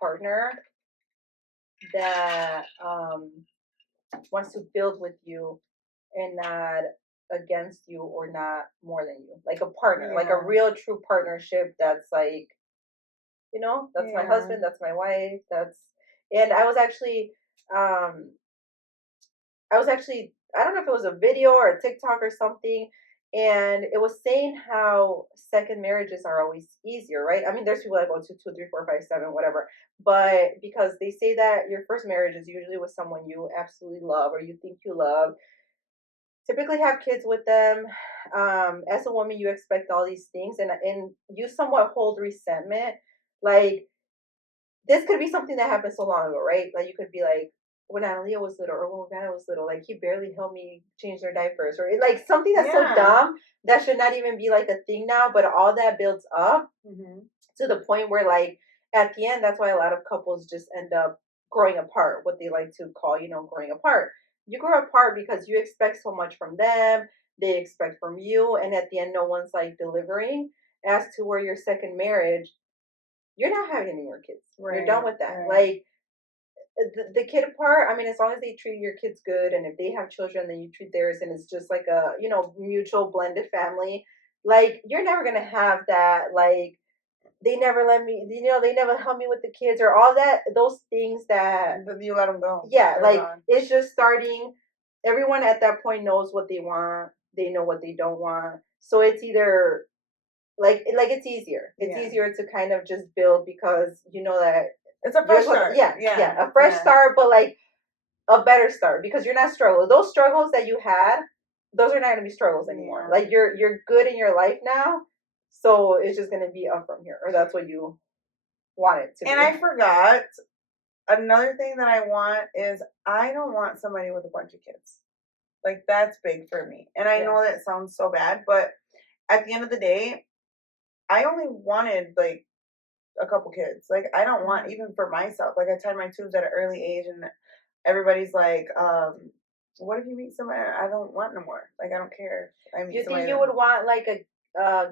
partner that wants to build with you and not against you or not more than you. Like a partner, like a real true partnership that's like, that's my husband, that's my wife, and I was actually, I don't know if it was a video or a TikTok or something, and it was saying how second marriages are always easier, right? I mean, there's people that go to 2, 3, 4, 5, 7, whatever. But because they say that your first marriage is usually with someone you absolutely love or you think you love, typically have kids with them. As a woman, you expect all these things, and you somewhat hold resentment. Like, this could be something that happened so long ago, right? Like, you could be like, when Analia was little, or when Vanna was little, like, he barely helped me change their diapers, or like something that's so dumb that should not even be like a thing now, but all that builds up to the point where, like, at the end, that's why a lot of couples just end up growing apart, what they like to call, growing apart. You grow apart because you expect so much from them, they expect from you, and at the end, no one's, like, delivering. As to where your second marriage, you're not having any more kids. Right. You're done with that. Right. Like, the kid part, I mean, as long as they treat your kids good, and if they have children, then you treat theirs, and it's just like a, mutual blended family. Like, you're never going to have that, like, they never let me, they never help me with the kids or all that, those things that you let them go. Yeah, like it's just starting. Everyone at that point knows what they want. They know what they don't want. So it's either it's easier. It's easier to kind of just build because you know that it's a fresh start. A fresh start, but like a better start because you're not struggling. Those struggles that you had, those are not going to be struggles anymore. Like you're good in your life now, so it's just going to be up from here, or that's what you want it to be. And I forgot another thing that I want is I don't want somebody with a bunch of kids. Like that's big for me. And I know that sounds so bad, but at the end of the day, I only wanted like a couple kids. Like I don't want even for myself. Like I tied my tubes at an early age and everybody's like, what if you meet somebody? I don't want no more. Like I don't care. You think you would want like a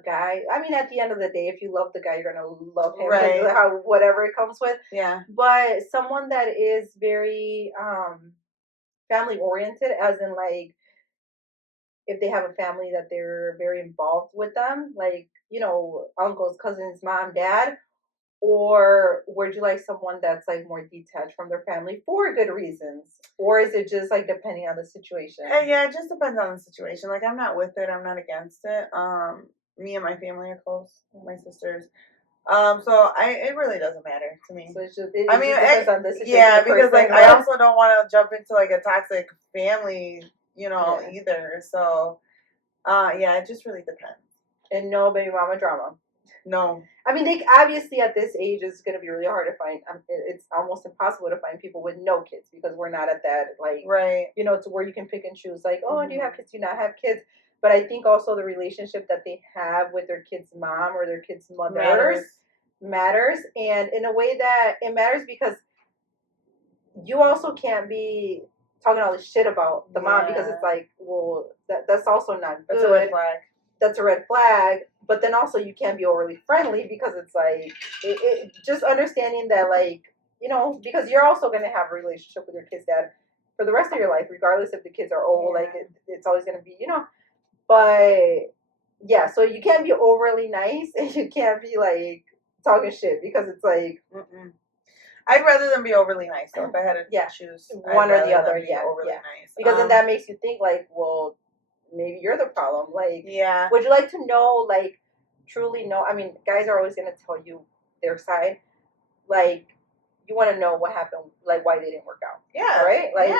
guy? I mean, at the end of the day, if you love the guy, you're gonna love him, right? How whatever it comes with. Yeah. But someone that is very family oriented, as in like if they have a family that they're very involved with them, like uncles, cousins, mom, dad. Or would you like someone that's like more detached from their family for good reasons? Or is it just like depending on the situation? Yeah, it just depends on the situation. Like I'm not with it, I'm not against it. Me and my family are close, my sisters. So it really doesn't matter to me. So it's just just depends on the situation. Yeah, because like I also don't want to jump into like a toxic family, either. So yeah, it just really depends. And no baby mama drama. No. I mean, they obviously at this age it's going to be really hard to find. It's almost impossible to find people with no kids because we're not at that right. To where you can pick and choose. Like, oh, do you have kids? Do you not have kids? But I think also the relationship that they have with their kid's mom or their kid's mother matters, and in a way that it matters because you also can't be talking all this shit about the mom because it's like, well, that's also not good. That's a red flag. That's a red flag. But then also you can't be overly friendly because it's like it just understanding that because you're also going to have a relationship with your kid's dad for the rest of your life, regardless if the kids are old. Like it's always going to be But yeah, so you can't be overly nice and you can't be like talking shit because it's like. I'd rather them be overly nice. So if I had to choose one or the other, overly nice. Because then that makes you think like, well, maybe you're the problem. Like, yeah. Would you like to know, like, truly know? I mean, guys are always going to tell you their side. Like, you want to know what happened, like why they didn't work out. Yeah. Right. Like,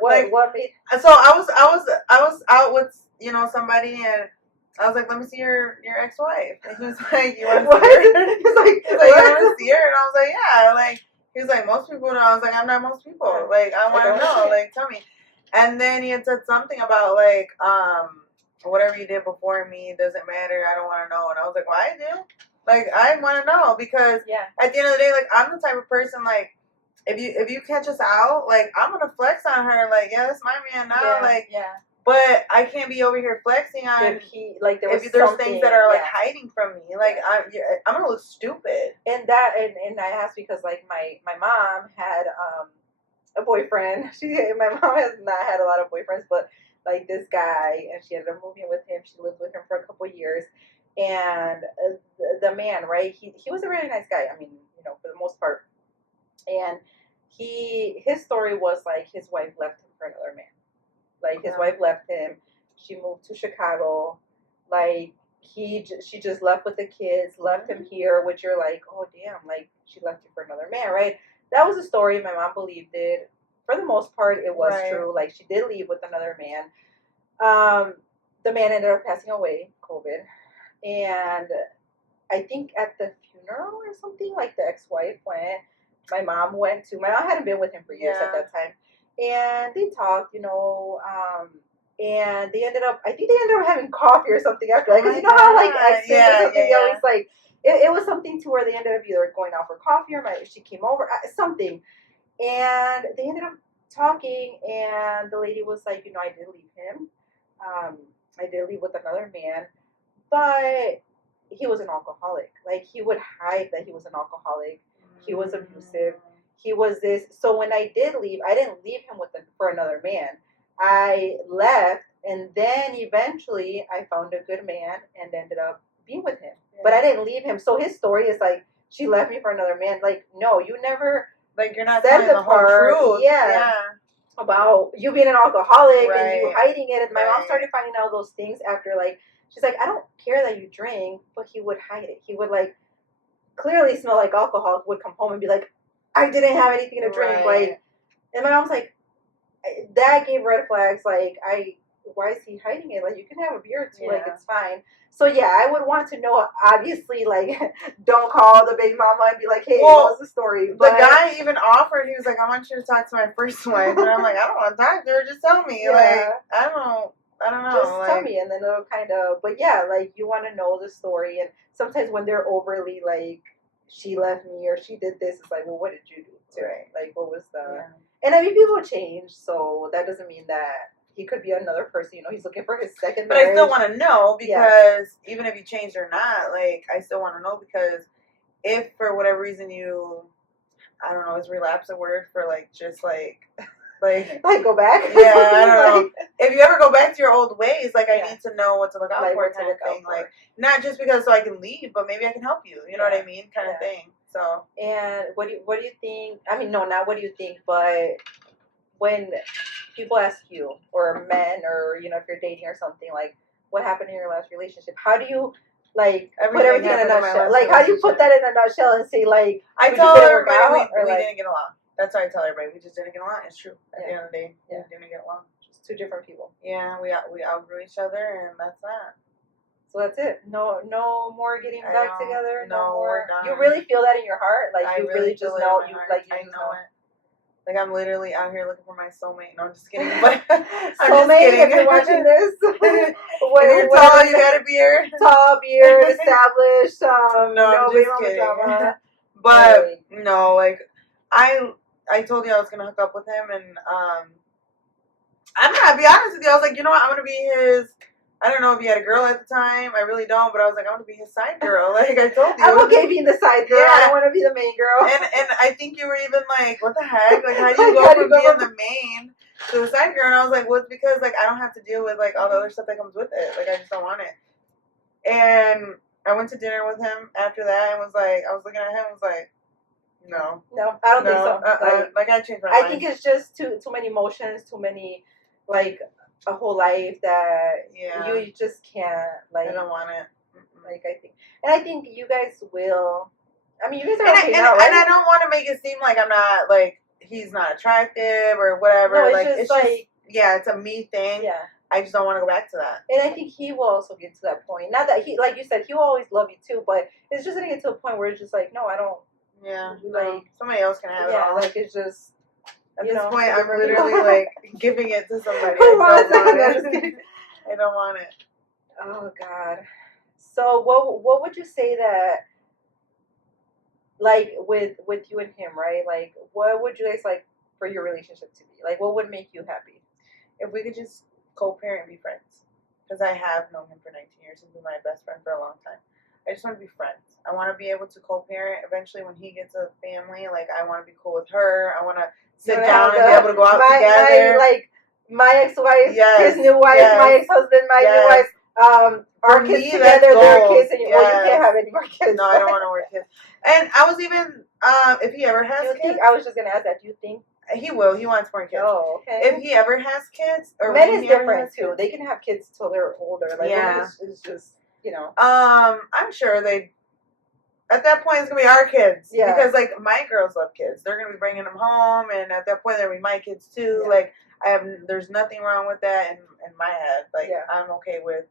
what made? So I was out with somebody and I was like, let me see your ex-wife. And he was like, you want to see her? He's like, you want to see her? And I was like, yeah. Like he was like, most people don't. I was like, I'm not most people. Like I want to know. Like tell me. And then he had said something about like whatever you did before me doesn't matter. I don't want to know. And I was like, well, I do. Like I want to know because at the end of the day, like I'm the type of person like if you catch us out, like I'm gonna flex on her. Like that's my man now. But I can't be over here flexing on if there's things that are like hiding from me. Like I'm gonna look stupid. And I asked because like my mom had a boyfriend. My mom has not had a lot of boyfriends, but like this guy, and she ended up moving with him. She lived with him for a couple of years, and the man, right? He was a really nice guy. I mean, for the most part, and his story was like his wife left him for another man. Like his wife left him. She moved to Chicago. Like she just left with the kids, left him here. Which you're like, oh damn, like she left you for another man, right? That was a story. My mom believed it. For the most part, it was true. Like she did leave with another man. The man ended up passing away, COVID, and I think at the funeral or something, like the ex-wife went. My mom hadn't been with him for years at that time. And they talked, and they ended up having coffee or something after that. Because how like exes or something, they always like, it was something to where they ended up either going out for coffee or she came over, something. And they ended up talking and the lady was like, I did leave him. I did leave with another man, but he was an alcoholic. Like he would hide that he was an alcoholic. He was abusive. He was this. So when I did leave, I didn't leave him for another man. I left, and then eventually I found a good man and ended up be with him, but I didn't leave him. So his story is like, she left me for another man. Like, no, you never like you're not said telling the whole truth. Yeah. About you being an alcoholic and you hiding it. And my mom Right. started finding out those things after, like, she's like, I don't care that you drink, but he would hide it. He would, like, clearly smell like alcohol, would come home and be like, I didn't have anything to drink. Like, and my mom's like, that gave red flags. Like, why is he hiding it? Like, you can have a beer or two, like, it's fine. So yeah, I would want to know. Obviously, like, don't call the baby mama and be like, "Hey, what was the story?" But the guy even offered. He was like, "I want you to talk to my first wife," and I'm like, "I don't want to talk to her. Just tell me." Like, I don't know. Just tell me, and then it'll kind of. But yeah, like, you want to know the story, and sometimes when they're overly like, she left me or she did this, it's like, well, what did you do to it? Like, what was the? Yeah. And I mean, people change, so that doesn't mean that he could be another person. You know, he's looking for his second marriage. But I still want to know, because even if you changed or not, like, I still want to know, because if for whatever reason you, I don't know, is relapse a word for like just like go back? Yeah, I don't know. If you ever go back to your old ways, like, I need to know what to look out for, kind of thing. Like, not just because so I can leave, but maybe I can help you. You know what I mean? Kind of thing. So. And what do you think? I mean, no, not what do you think, but when people ask you, or men, or you know, if you're dating or something, like, what happened in your last relationship? How do you like put everything in a nutshell? Like, how do you put that in a nutshell and say, like, I tell everybody we didn't get along. That's what I tell everybody. We just didn't get along. It's true. At the end of the day, we didn't get along. Just two different people. Yeah, we outgrew each other, and that's that. So that's it. No more getting back together. No more. We're done. You really feel that in your heart, like, you really just know. You like. I know it. Like, I'm literally out here looking for my soulmate. No, I'm just kidding. But soulmate, if you're watching this, if you're tall, you got a beard. Tall, beard, established. No, I'm just kidding. But no, like, I told you I was gonna hook up with him, and I'm gonna be honest with you. I was like, you know what? I'm gonna be his. I don't know if he had a girl at the time. I really don't, but I was like, I'm gonna be his side girl. Like, I told you. I'm okay being the side girl. I don't want to be the main girl. And I think you were even like, what the heck? Like, how do you go from being the main to the side girl? And I was like, well, it's because, like, I don't have to deal with, like, all the other stuff that comes with it. Like, I just don't want it. And I went to dinner with him after that, and was like, I was looking at him and was like, no, I don't think so. Like, I changed my mind. I think it's just too many emotions, too many, like, a whole life that you just can't, like. I don't want it. Like, I think you guys will. I mean, you guys are okay now, right? And I don't want to make it seem like I'm not, like, he's not attractive or whatever. No, it's just it's a me thing. Yeah. I just don't want to go back to that. And I think he will also get to that point. Not that he, like you said, he will always love you too, but it's just gonna get to a point where it's just like, no, I don't. Yeah. Like, somebody else can have it all. Like, it's just. At this point, I'm literally like giving it to somebody. I don't want it. Oh God. So what would you say that, like, with you and him, right? Like, what would you guys like for your relationship to be? Like, what would make you happy? If we could just co-parent and be friends, because I have known him for 19 years. He's been my best friend for a long time. I just want to be friends. I want to be able to co-parent. Eventually, when he gets a family, like, I want to be cool with her. I want to sit down and be able to go out together. My ex-wife, his new wife, my ex-husband, my new wife. Our kids together, their kids, and you can't have any more kids. No, I don't want no more kids. And I was even, if he ever has kids. I was just going to ask that. Do you think? He will. He wants more kids. Oh, okay. If he ever has kids. Or men is different, too. They can have kids till they're older. Like, it's just, you know. I'm sure at that point, it's going to be our kids. Yeah. Because, like, my girls love kids. They're going to be bringing them home. And at that point, they're going to be my kids, too. Yeah. Like, there's nothing wrong with that in my head. Like, I'm okay with,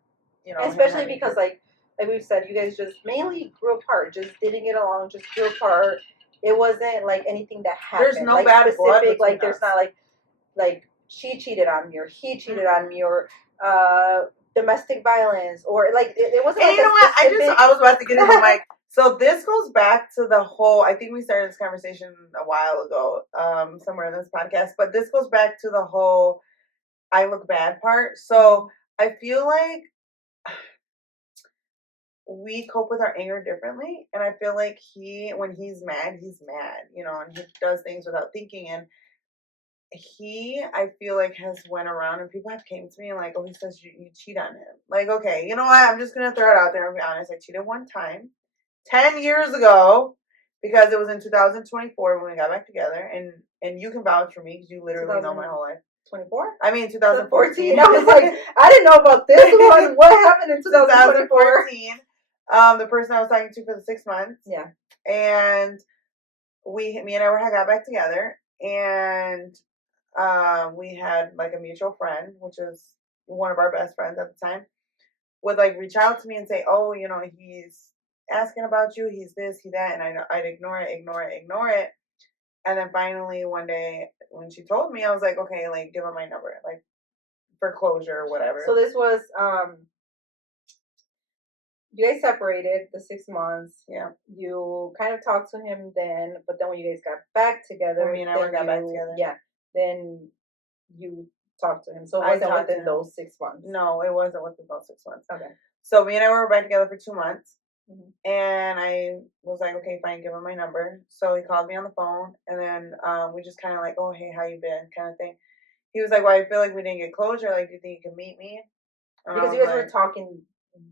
you know. Especially because, like we've said, you guys just mainly grew apart. Just didn't get along. Just grew apart. It wasn't, like, anything that happened. There's no bad blood. Like, there's not, like, she cheated on me, or he cheated on me, or, domestic violence, or, like, it wasn't. And like, you know what? I was about to get into Mike. So this goes back to the whole, I think we started this conversation a while ago, somewhere in this podcast, but this goes back to the whole I look bad part. So I feel like we cope with our anger differently, and I feel like when he's mad, you know, and he does things without thinking, and I feel like has went around and people have came to me and like, oh, he says you cheat on him. Like, okay, you know what? I'm just gonna throw it out there and be honest. I cheated one time, 10 years ago, because it was in 2024 when we got back together, and you can vouch for me because you literally know my whole life. 24? I mean 2014. I was like, I didn't know about this one. What happened in 2024? The person I was talking to for the 6 months. Yeah. And me and I got back together, and we had like a mutual friend, which was one of our best friends at the time, would like reach out to me and say, oh, you know, he's asking about you, he's this, he that, and I'd ignore it. And then finally one day when she told me, I was like, okay, like give her my number, like for closure or whatever. So this was you guys separated the 6 months. Yeah. You kind of talked to him then, but then when you guys got back together, when me and I got back together. Yeah. Then you talked to him. So it wasn't within those 6 months. No, it wasn't within those 6 months. Okay. So me and I were back together for 2 months. And I was like, okay, fine, give him my number. So he called me on the phone, and then we just kind of like, oh, hey, how you been, kind of thing. He was like, well, I feel like we didn't get closure. Like, do you think you can meet me? And because you guys were talking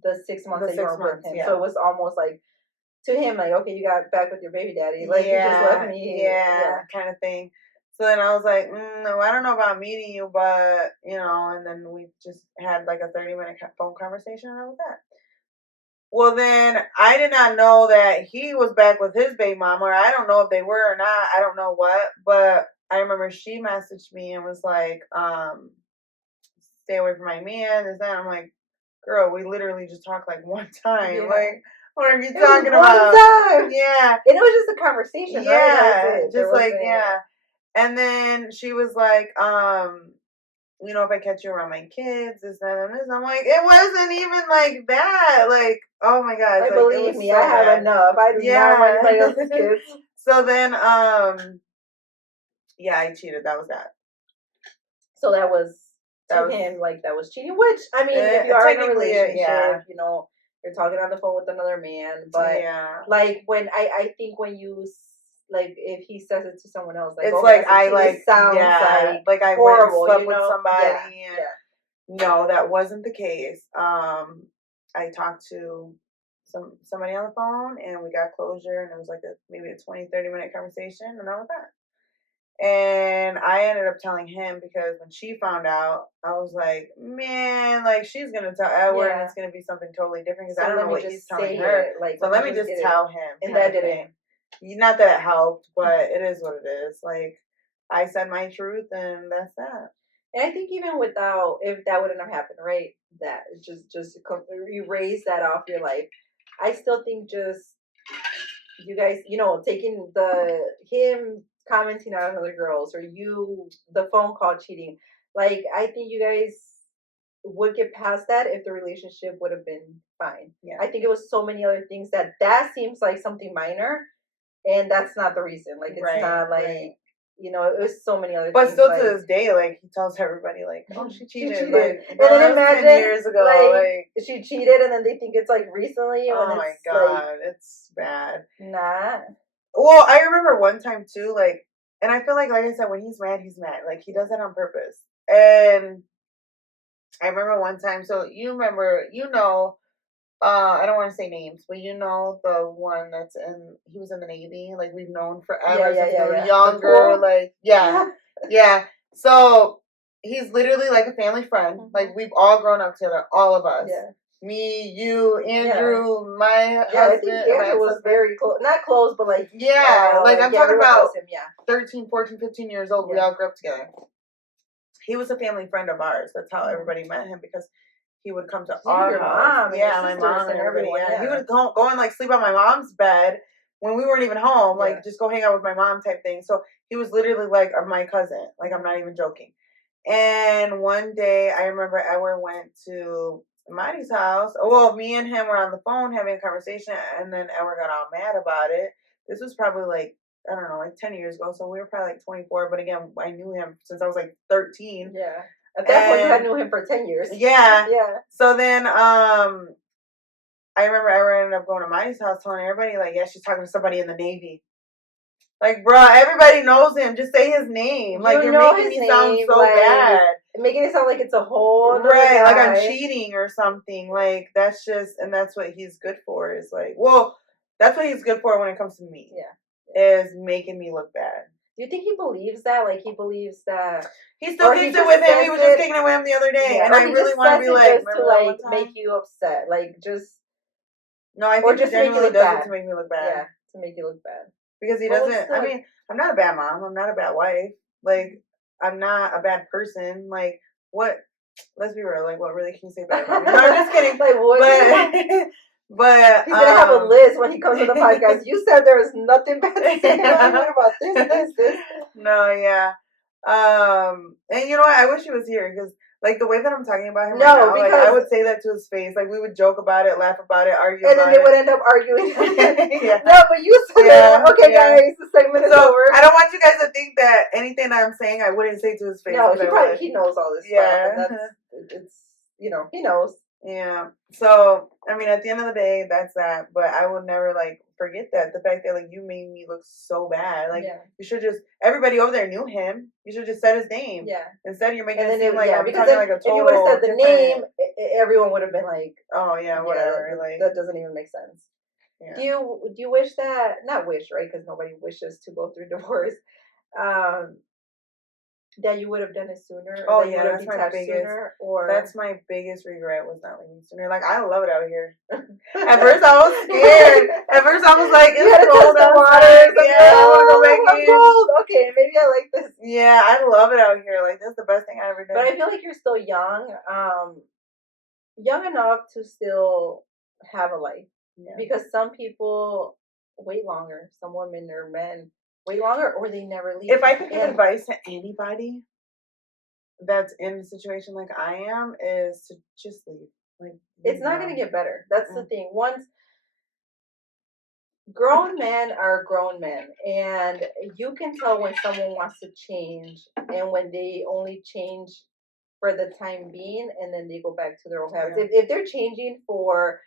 the 6 months that you were with him. Yeah. So it was almost like, to him, like, okay, you got back with your baby daddy. Like, you just left me. Yeah, kind of thing. So then I was like, no, I don't know about meeting you, but, you know, and then we just had like a 30-minute phone conversation, and that was that. Well, then I did not know that he was back with his baby mama, or I don't know if they were or not. I don't know what, but I remember she messaged me and was like, stay away from my man, this, that. I'm like, girl, we literally just talked like one time. Yeah. Like, what are you talking about? One time. Yeah. And it was just a conversation, yeah, right? just like, yeah. And then she was like, you know, if I catch you around my kids, this, that, and this. I'm like, it wasn't even like that. Like, oh my God. Like, believe me, so I have enough. I do not want anybody else's kids. So then, yeah, I cheated. That was that. So that was him, like, that was cheating. Which, I mean, if you are in a relationship, you know, you're talking on the phone with another man. But, like, when I think when you, like, if he says it to someone else, like, it's like, it sounds like I horrible, went and slept with somebody. No, that wasn't the case. I talked to somebody on the phone, and we got closure, and it was like maybe a 20-30 minute conversation, and that was that. And I ended up telling him, because when she found out, I was like, man, like, she's gonna tell Edward, and it's gonna be something totally different, because I don't know what he's telling her. So let me just tell him. And that didn't. Not that it helped, but it is what it is. Like, I said my truth, and that's that. And I think even without, if that wouldn't have happened, right, that just erase that off your life, I still think just you guys, you know, taking him commenting on other girls, or you, the phone call cheating, like, I think you guys would get past that if the relationship would have been fine. Yeah. I think it was so many other things that seems like something minor, and that's not the reason. Like, it's not like, you know, it was so many other things. But still, to this day, like, he tells everybody, like, oh, she cheated. She cheated. Like, and then imagine 10 years ago, like, she cheated, and then they think it's, like, recently. Oh, my God. Like, it's bad. Nah. Well, I remember one time, too, like, and I feel like I said, when he's mad, he's mad. Like, he does that on purpose. And I remember one time, so you remember, you know, I don't want to say names, but you know the one he was in the Navy, like, we've known forever since we were younger, like, yeah. So he's literally like a family friend. Like, we've all grown up together, all of us. Yeah. Me, you, Andrew, my husband. I think Andrew was very close. Not close, but like... Yeah, like, I'm talking about 13, 14, 15 years old. We all grew up together. He was a family friend of ours. That's how everybody met him, because he would come to our house. My mom and everybody. Yeah. He would go and, like, sleep on my mom's bed when we weren't even home. Like, just go hang out with my mom type thing. So he was literally like my cousin. Like, I'm not even joking. And one day, I remember Edward went to Marty's house. Well, me and him were on the phone having a conversation, and then Edward got all mad about it. This was probably like, I don't know, like 10 years ago. So we were probably like 24. But again, I knew him since I was like 13. Yeah. At that point, you had known him for 10 years. Yeah. So then, I remember Edward ended up going to Marty's house, telling everybody, like, yeah, she's talking to somebody in the Navy. Like, bruh, everybody knows him. Just say his name. Like, you're making me sound so bad. Making it sound like it's a whole right, like I'm cheating or something. Like, that's just, and that's what he's good for. Is like, well, that's what he's good for when it comes to me. Yeah. Is making me look bad. Do you think he believes that? Like, he believes that he still kicks it with him. He was just kicking it with him the other day, and I really want to be like, to like make you upset, like just. No, I think he genuinely does it to make me look bad. Yeah, to make you look bad. Because he doesn't. I mean, I'm not a bad mom. I'm not a bad wife. Like, I'm not a bad person. Like, what? Let's be real. Like, what really can you say bad about me? No, I'm just kidding. Like, what? But he's gonna have a list when he comes to the podcast. You said there was nothing bad to say about this. No, yeah. And you know what? I wish he was here because, like, the way that I'm talking about him right now, like, I would say that to his face. Like, we would joke about it, laugh about it, argue about it. And then they would end up arguing. Yeah. No, but you said that. Okay, guys, the segment is over. I don't want you guys to think that anything I'm saying I wouldn't say to his face. No, he knows all this stuff. And it's, he knows. Yeah. So, I mean, at the end of the day, that's that. But I would never, like, forget that. The fact that, like, you made me look so bad. Like, you should just, everybody over there knew him. You should just said his name. Yeah. Instead, you're making it seem like I'm because talking like a total. If you would have said the name, everyone would have been like, oh, yeah, whatever. Like, that doesn't even make sense. Yeah. Do you wish that, not wish, right? Because nobody wishes to go through divorce. That you would have done it sooner. Oh yeah, that's my biggest. That's my biggest regret was not leaving sooner. Like, I love it out here. At first I was scared. At first I was like, it's cold outside. Yeah, I want to go back in. Cold. Okay, maybe I like this. Yeah, I love it out here. Like, this is the best thing I ever done. But I feel like you're still young, young enough to still have a life. Yeah. Because some people wait longer. Some women or men wait longer, or they never leave. If I could give advice to anybody that's in a situation like I am, is to just leave. Like, it's not going to get better. That's the thing. Once grown men are grown men, and you can tell when someone wants to change and when they only change for the time being, and then they go back to their old habits. If they're changing for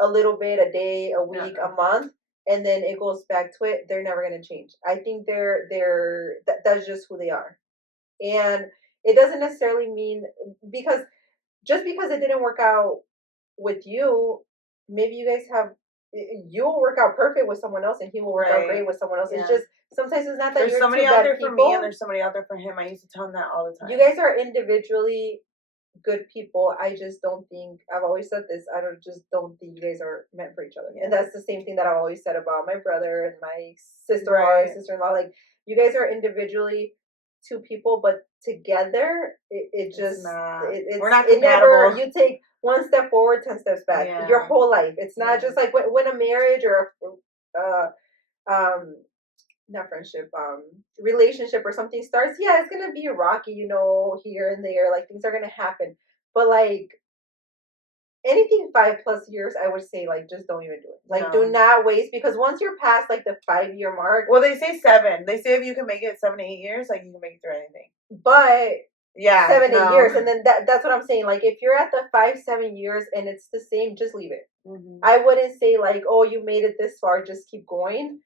a little bit, a day, a week, a month, and then it goes back to it, they're never going to change. I think that's just who they are. And it doesn't necessarily mean, because just because it didn't work out with you, maybe you'll work out perfect with someone else and he will work out great with someone else. Yeah. It's just, sometimes it's not that there's somebody out there for me and there's somebody out there for him. I used to tell him that all the time. You guys are individually good people. I just don't think, I've always said this, just don't think you guys are meant for each other. Yeah. And that's the same thing that I've always said about my brother and my sister-in-law and sister-in-law. Like, you guys are individually two people, but together it's we're not compatible. You take one step forward, 10 steps back. Yeah. Your whole life. It's not just like when a marriage or not friendship, relationship or something starts, yeah, it's gonna be rocky, here and there, like things are gonna happen. But like anything 5+ years, I would say, like, just don't even do it. Like, do not waste, because once you're past like the 5-year mark, well, they say 7. They say if you can make it 7 to 8 years, like, you can make it through anything. But 7-8 years, and then that's what I'm saying. Like, if you're at the 5-7 years and it's the same, just leave it. Mm-hmm. I wouldn't say like, oh, you made it this far, just keep going.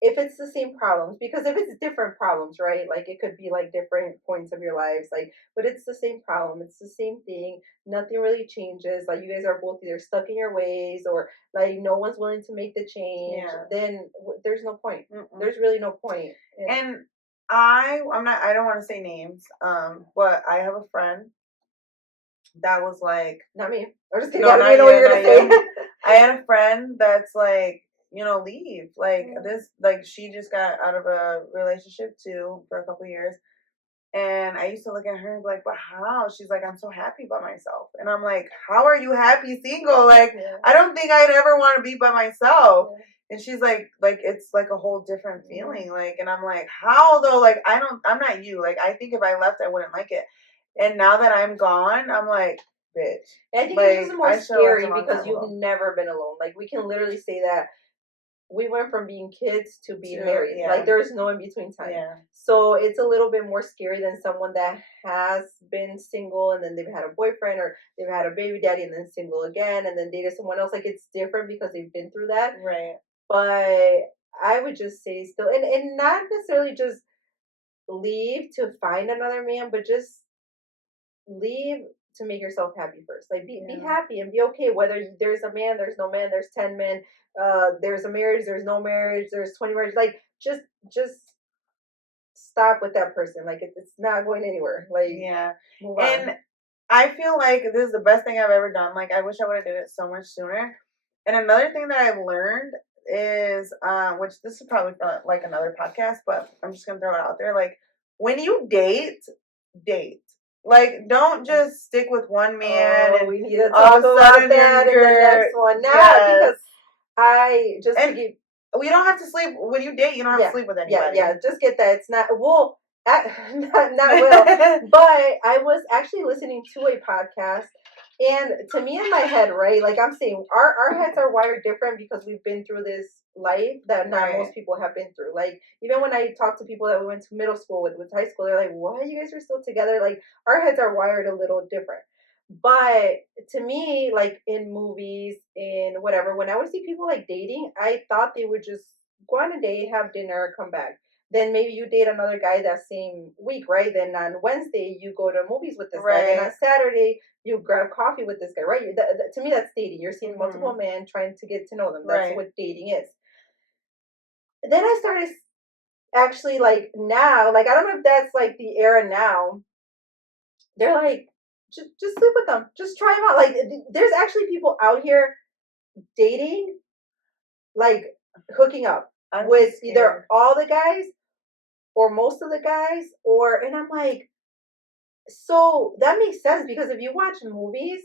If it's the same problems, because if it's different problems, right? Like, it could be like different points of your lives, like, but it's the same problem. It's the same thing. Nothing really changes. Like, you guys are both either stuck in your ways or like no one's willing to make the change. Yeah. Then there's no point. Mm-mm. There's really no point. And I don't want to say names, but I have a friend that was like, not me. I'm just kidding. No, I know what you're gonna say. I had a friend that's like, leave. Like, this, like, she just got out of a relationship too for a couple of years. And I used to look at her and be like, but how? She's like, I'm so happy by myself. And I'm like, how are you happy single? Like, I don't think I'd ever want to be by myself. Yeah. And she's like, it's like a whole different feeling. Like, and I'm like, how though? Like, I'm not you. Like, I think if I left, I wouldn't like it. And now that I'm gone, I'm like, bitch. And I think it's just more scary because you've never been alone. Like, we can literally say that we went from being kids to being married. Yeah. Like, there's no in between time. Yeah. So it's a little bit more scary than someone that has been single and then they've had a boyfriend or they've had a baby daddy and then single again and then dated someone else. Like, it's different because they've been through that. Right. But I would just say still, and not necessarily just leave to find another man, but just leave to make yourself happy first. Like be happy and be okay. Whether there's a man, there's no man, there's 10 men, there's a marriage, there's no marriage, there's 20 marriages. Like just stop with that person. Like it's not going anywhere. Like move on. I feel like this is the best thing I've ever done. Like I wish I would have did it so much sooner. And another thing that I've learned is, which this is probably for like another podcast, but I'm just gonna throw it out there. Like when you date. Like don't just stick with one man. And we need to talk about that in the next one now because I just we don't have to sleep when you date. You don't have to sleep with anybody. Yeah. Just get that. It's not not will. But I was actually listening to a podcast, and to me in my head, right? Like I'm saying, our heads are wired different because we've been through this life that not most people have been through. Like even when I talk to people that we went to middle school with high school, they're like, "Why you guys are still together?" Like our heads are wired a little different. But to me, like in movies, in whatever, when I would see people like dating, I thought they would just go on a date, have dinner, come back. Then maybe you date another guy that same week, right? Then on Wednesday you go to movies with this guy. Then on Saturday you grab coffee with this guy, right? To me, that's dating. You're seeing multiple men trying to get to know them. That's what dating is. Then I started actually like now, like I don't know if that's like the era now. They're like, just sleep with them. Just try them out. Like there's actually people out here dating, like hooking up with either all the guys or most of the guys, and I'm like, so that makes sense because if you watch movies,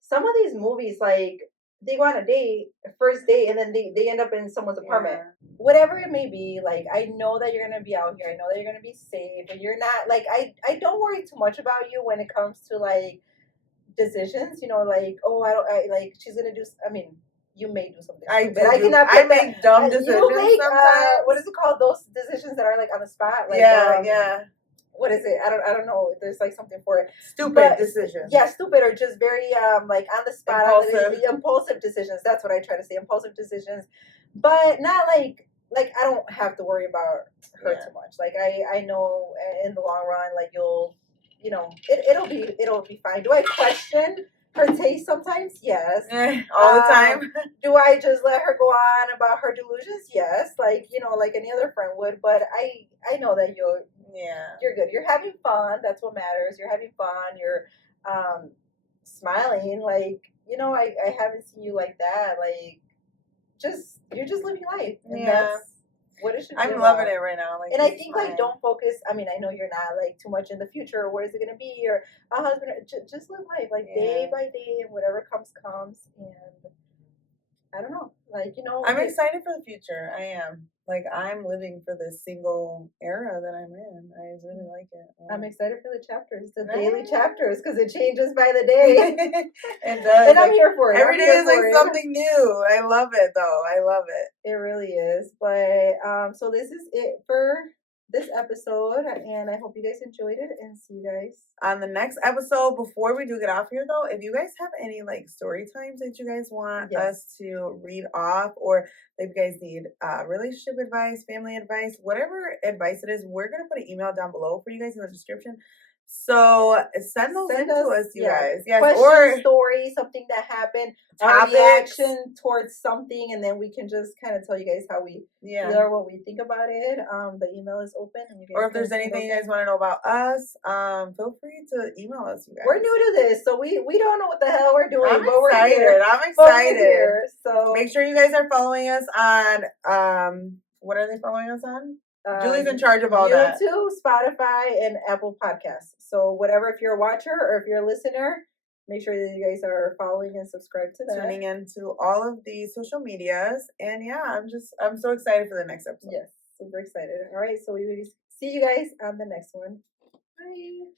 some of these movies, like they go on a date, first date, and then they end up in someone's apartment. Whatever it may be, like I know that you're gonna be out here, I know that you're gonna be safe, and you're not like I don't worry too much about you when it comes to like decisions, you know, like like she's gonna do, I mean, you may do something stupid. I make dumb decisions sometimes. What is it called? Those decisions that are like on the spot. Like, what is it? I don't know. There's like something for it. Stupid decisions. Yeah, stupid or just very like on the spot. Impulsive decisions. That's what I try to say. Impulsive decisions, but not like I don't have to worry about her too much. Like I know in the long run, like you'll, you know, it'll be fine. Do I question her taste sometimes? Yes. All the time. Do I just let her go on about her delusions? Yes. Like, you know, like any other friend would. But I know that you're good. You're having fun. That's what matters. You're having fun. You're smiling. Like, you know, I haven't seen you like that. Like, you're just living life. And that's what it should be. I'm loving it right now. Like, and I think like don't focus. I mean, I know you're not like too much in the future. Or what is it going to be? Or a husband? Just live life like day by day, and whatever comes. And I don't know. Like, you know, I'm excited for the future. I am. Like I'm living for this single era that I'm in. I really like it. I'm excited for the chapters, the daily chapters, because it changes by the day. It does. And I'm here for it. Every day is like something new. I love it though. I love it. It really is. But so this is it for this episode, and I hope you guys enjoyed it, and see you guys on the next episode. Before we do get off here though, if you guys have any like story times that you guys want us to read off, or if you guys need relationship advice, family advice, whatever advice it is, we're gonna put an email down below for you guys in the description. So send those in to us, you guys. Yes, question, or story, something that happened, our reaction towards something, and then we can just kind of tell you guys how we feel or what we think about it. The email is open, and you guys, or if there's anything you guys want to know about us, feel free to email us, you guys. We're new to this, so we don't know what the hell we're doing. I'm excited. I'm excited. So make sure you guys are following us on what are they following us on? Julie's in charge of all that. YouTube, Spotify, and Apple Podcasts. So whatever, if you're a watcher or if you're a listener, make sure that you guys are following and subscribe to that. Tuning into all of these social medias. And I'm so excited for the next episode. Yes, super excited. All right, so we will see you guys on the next one. Bye.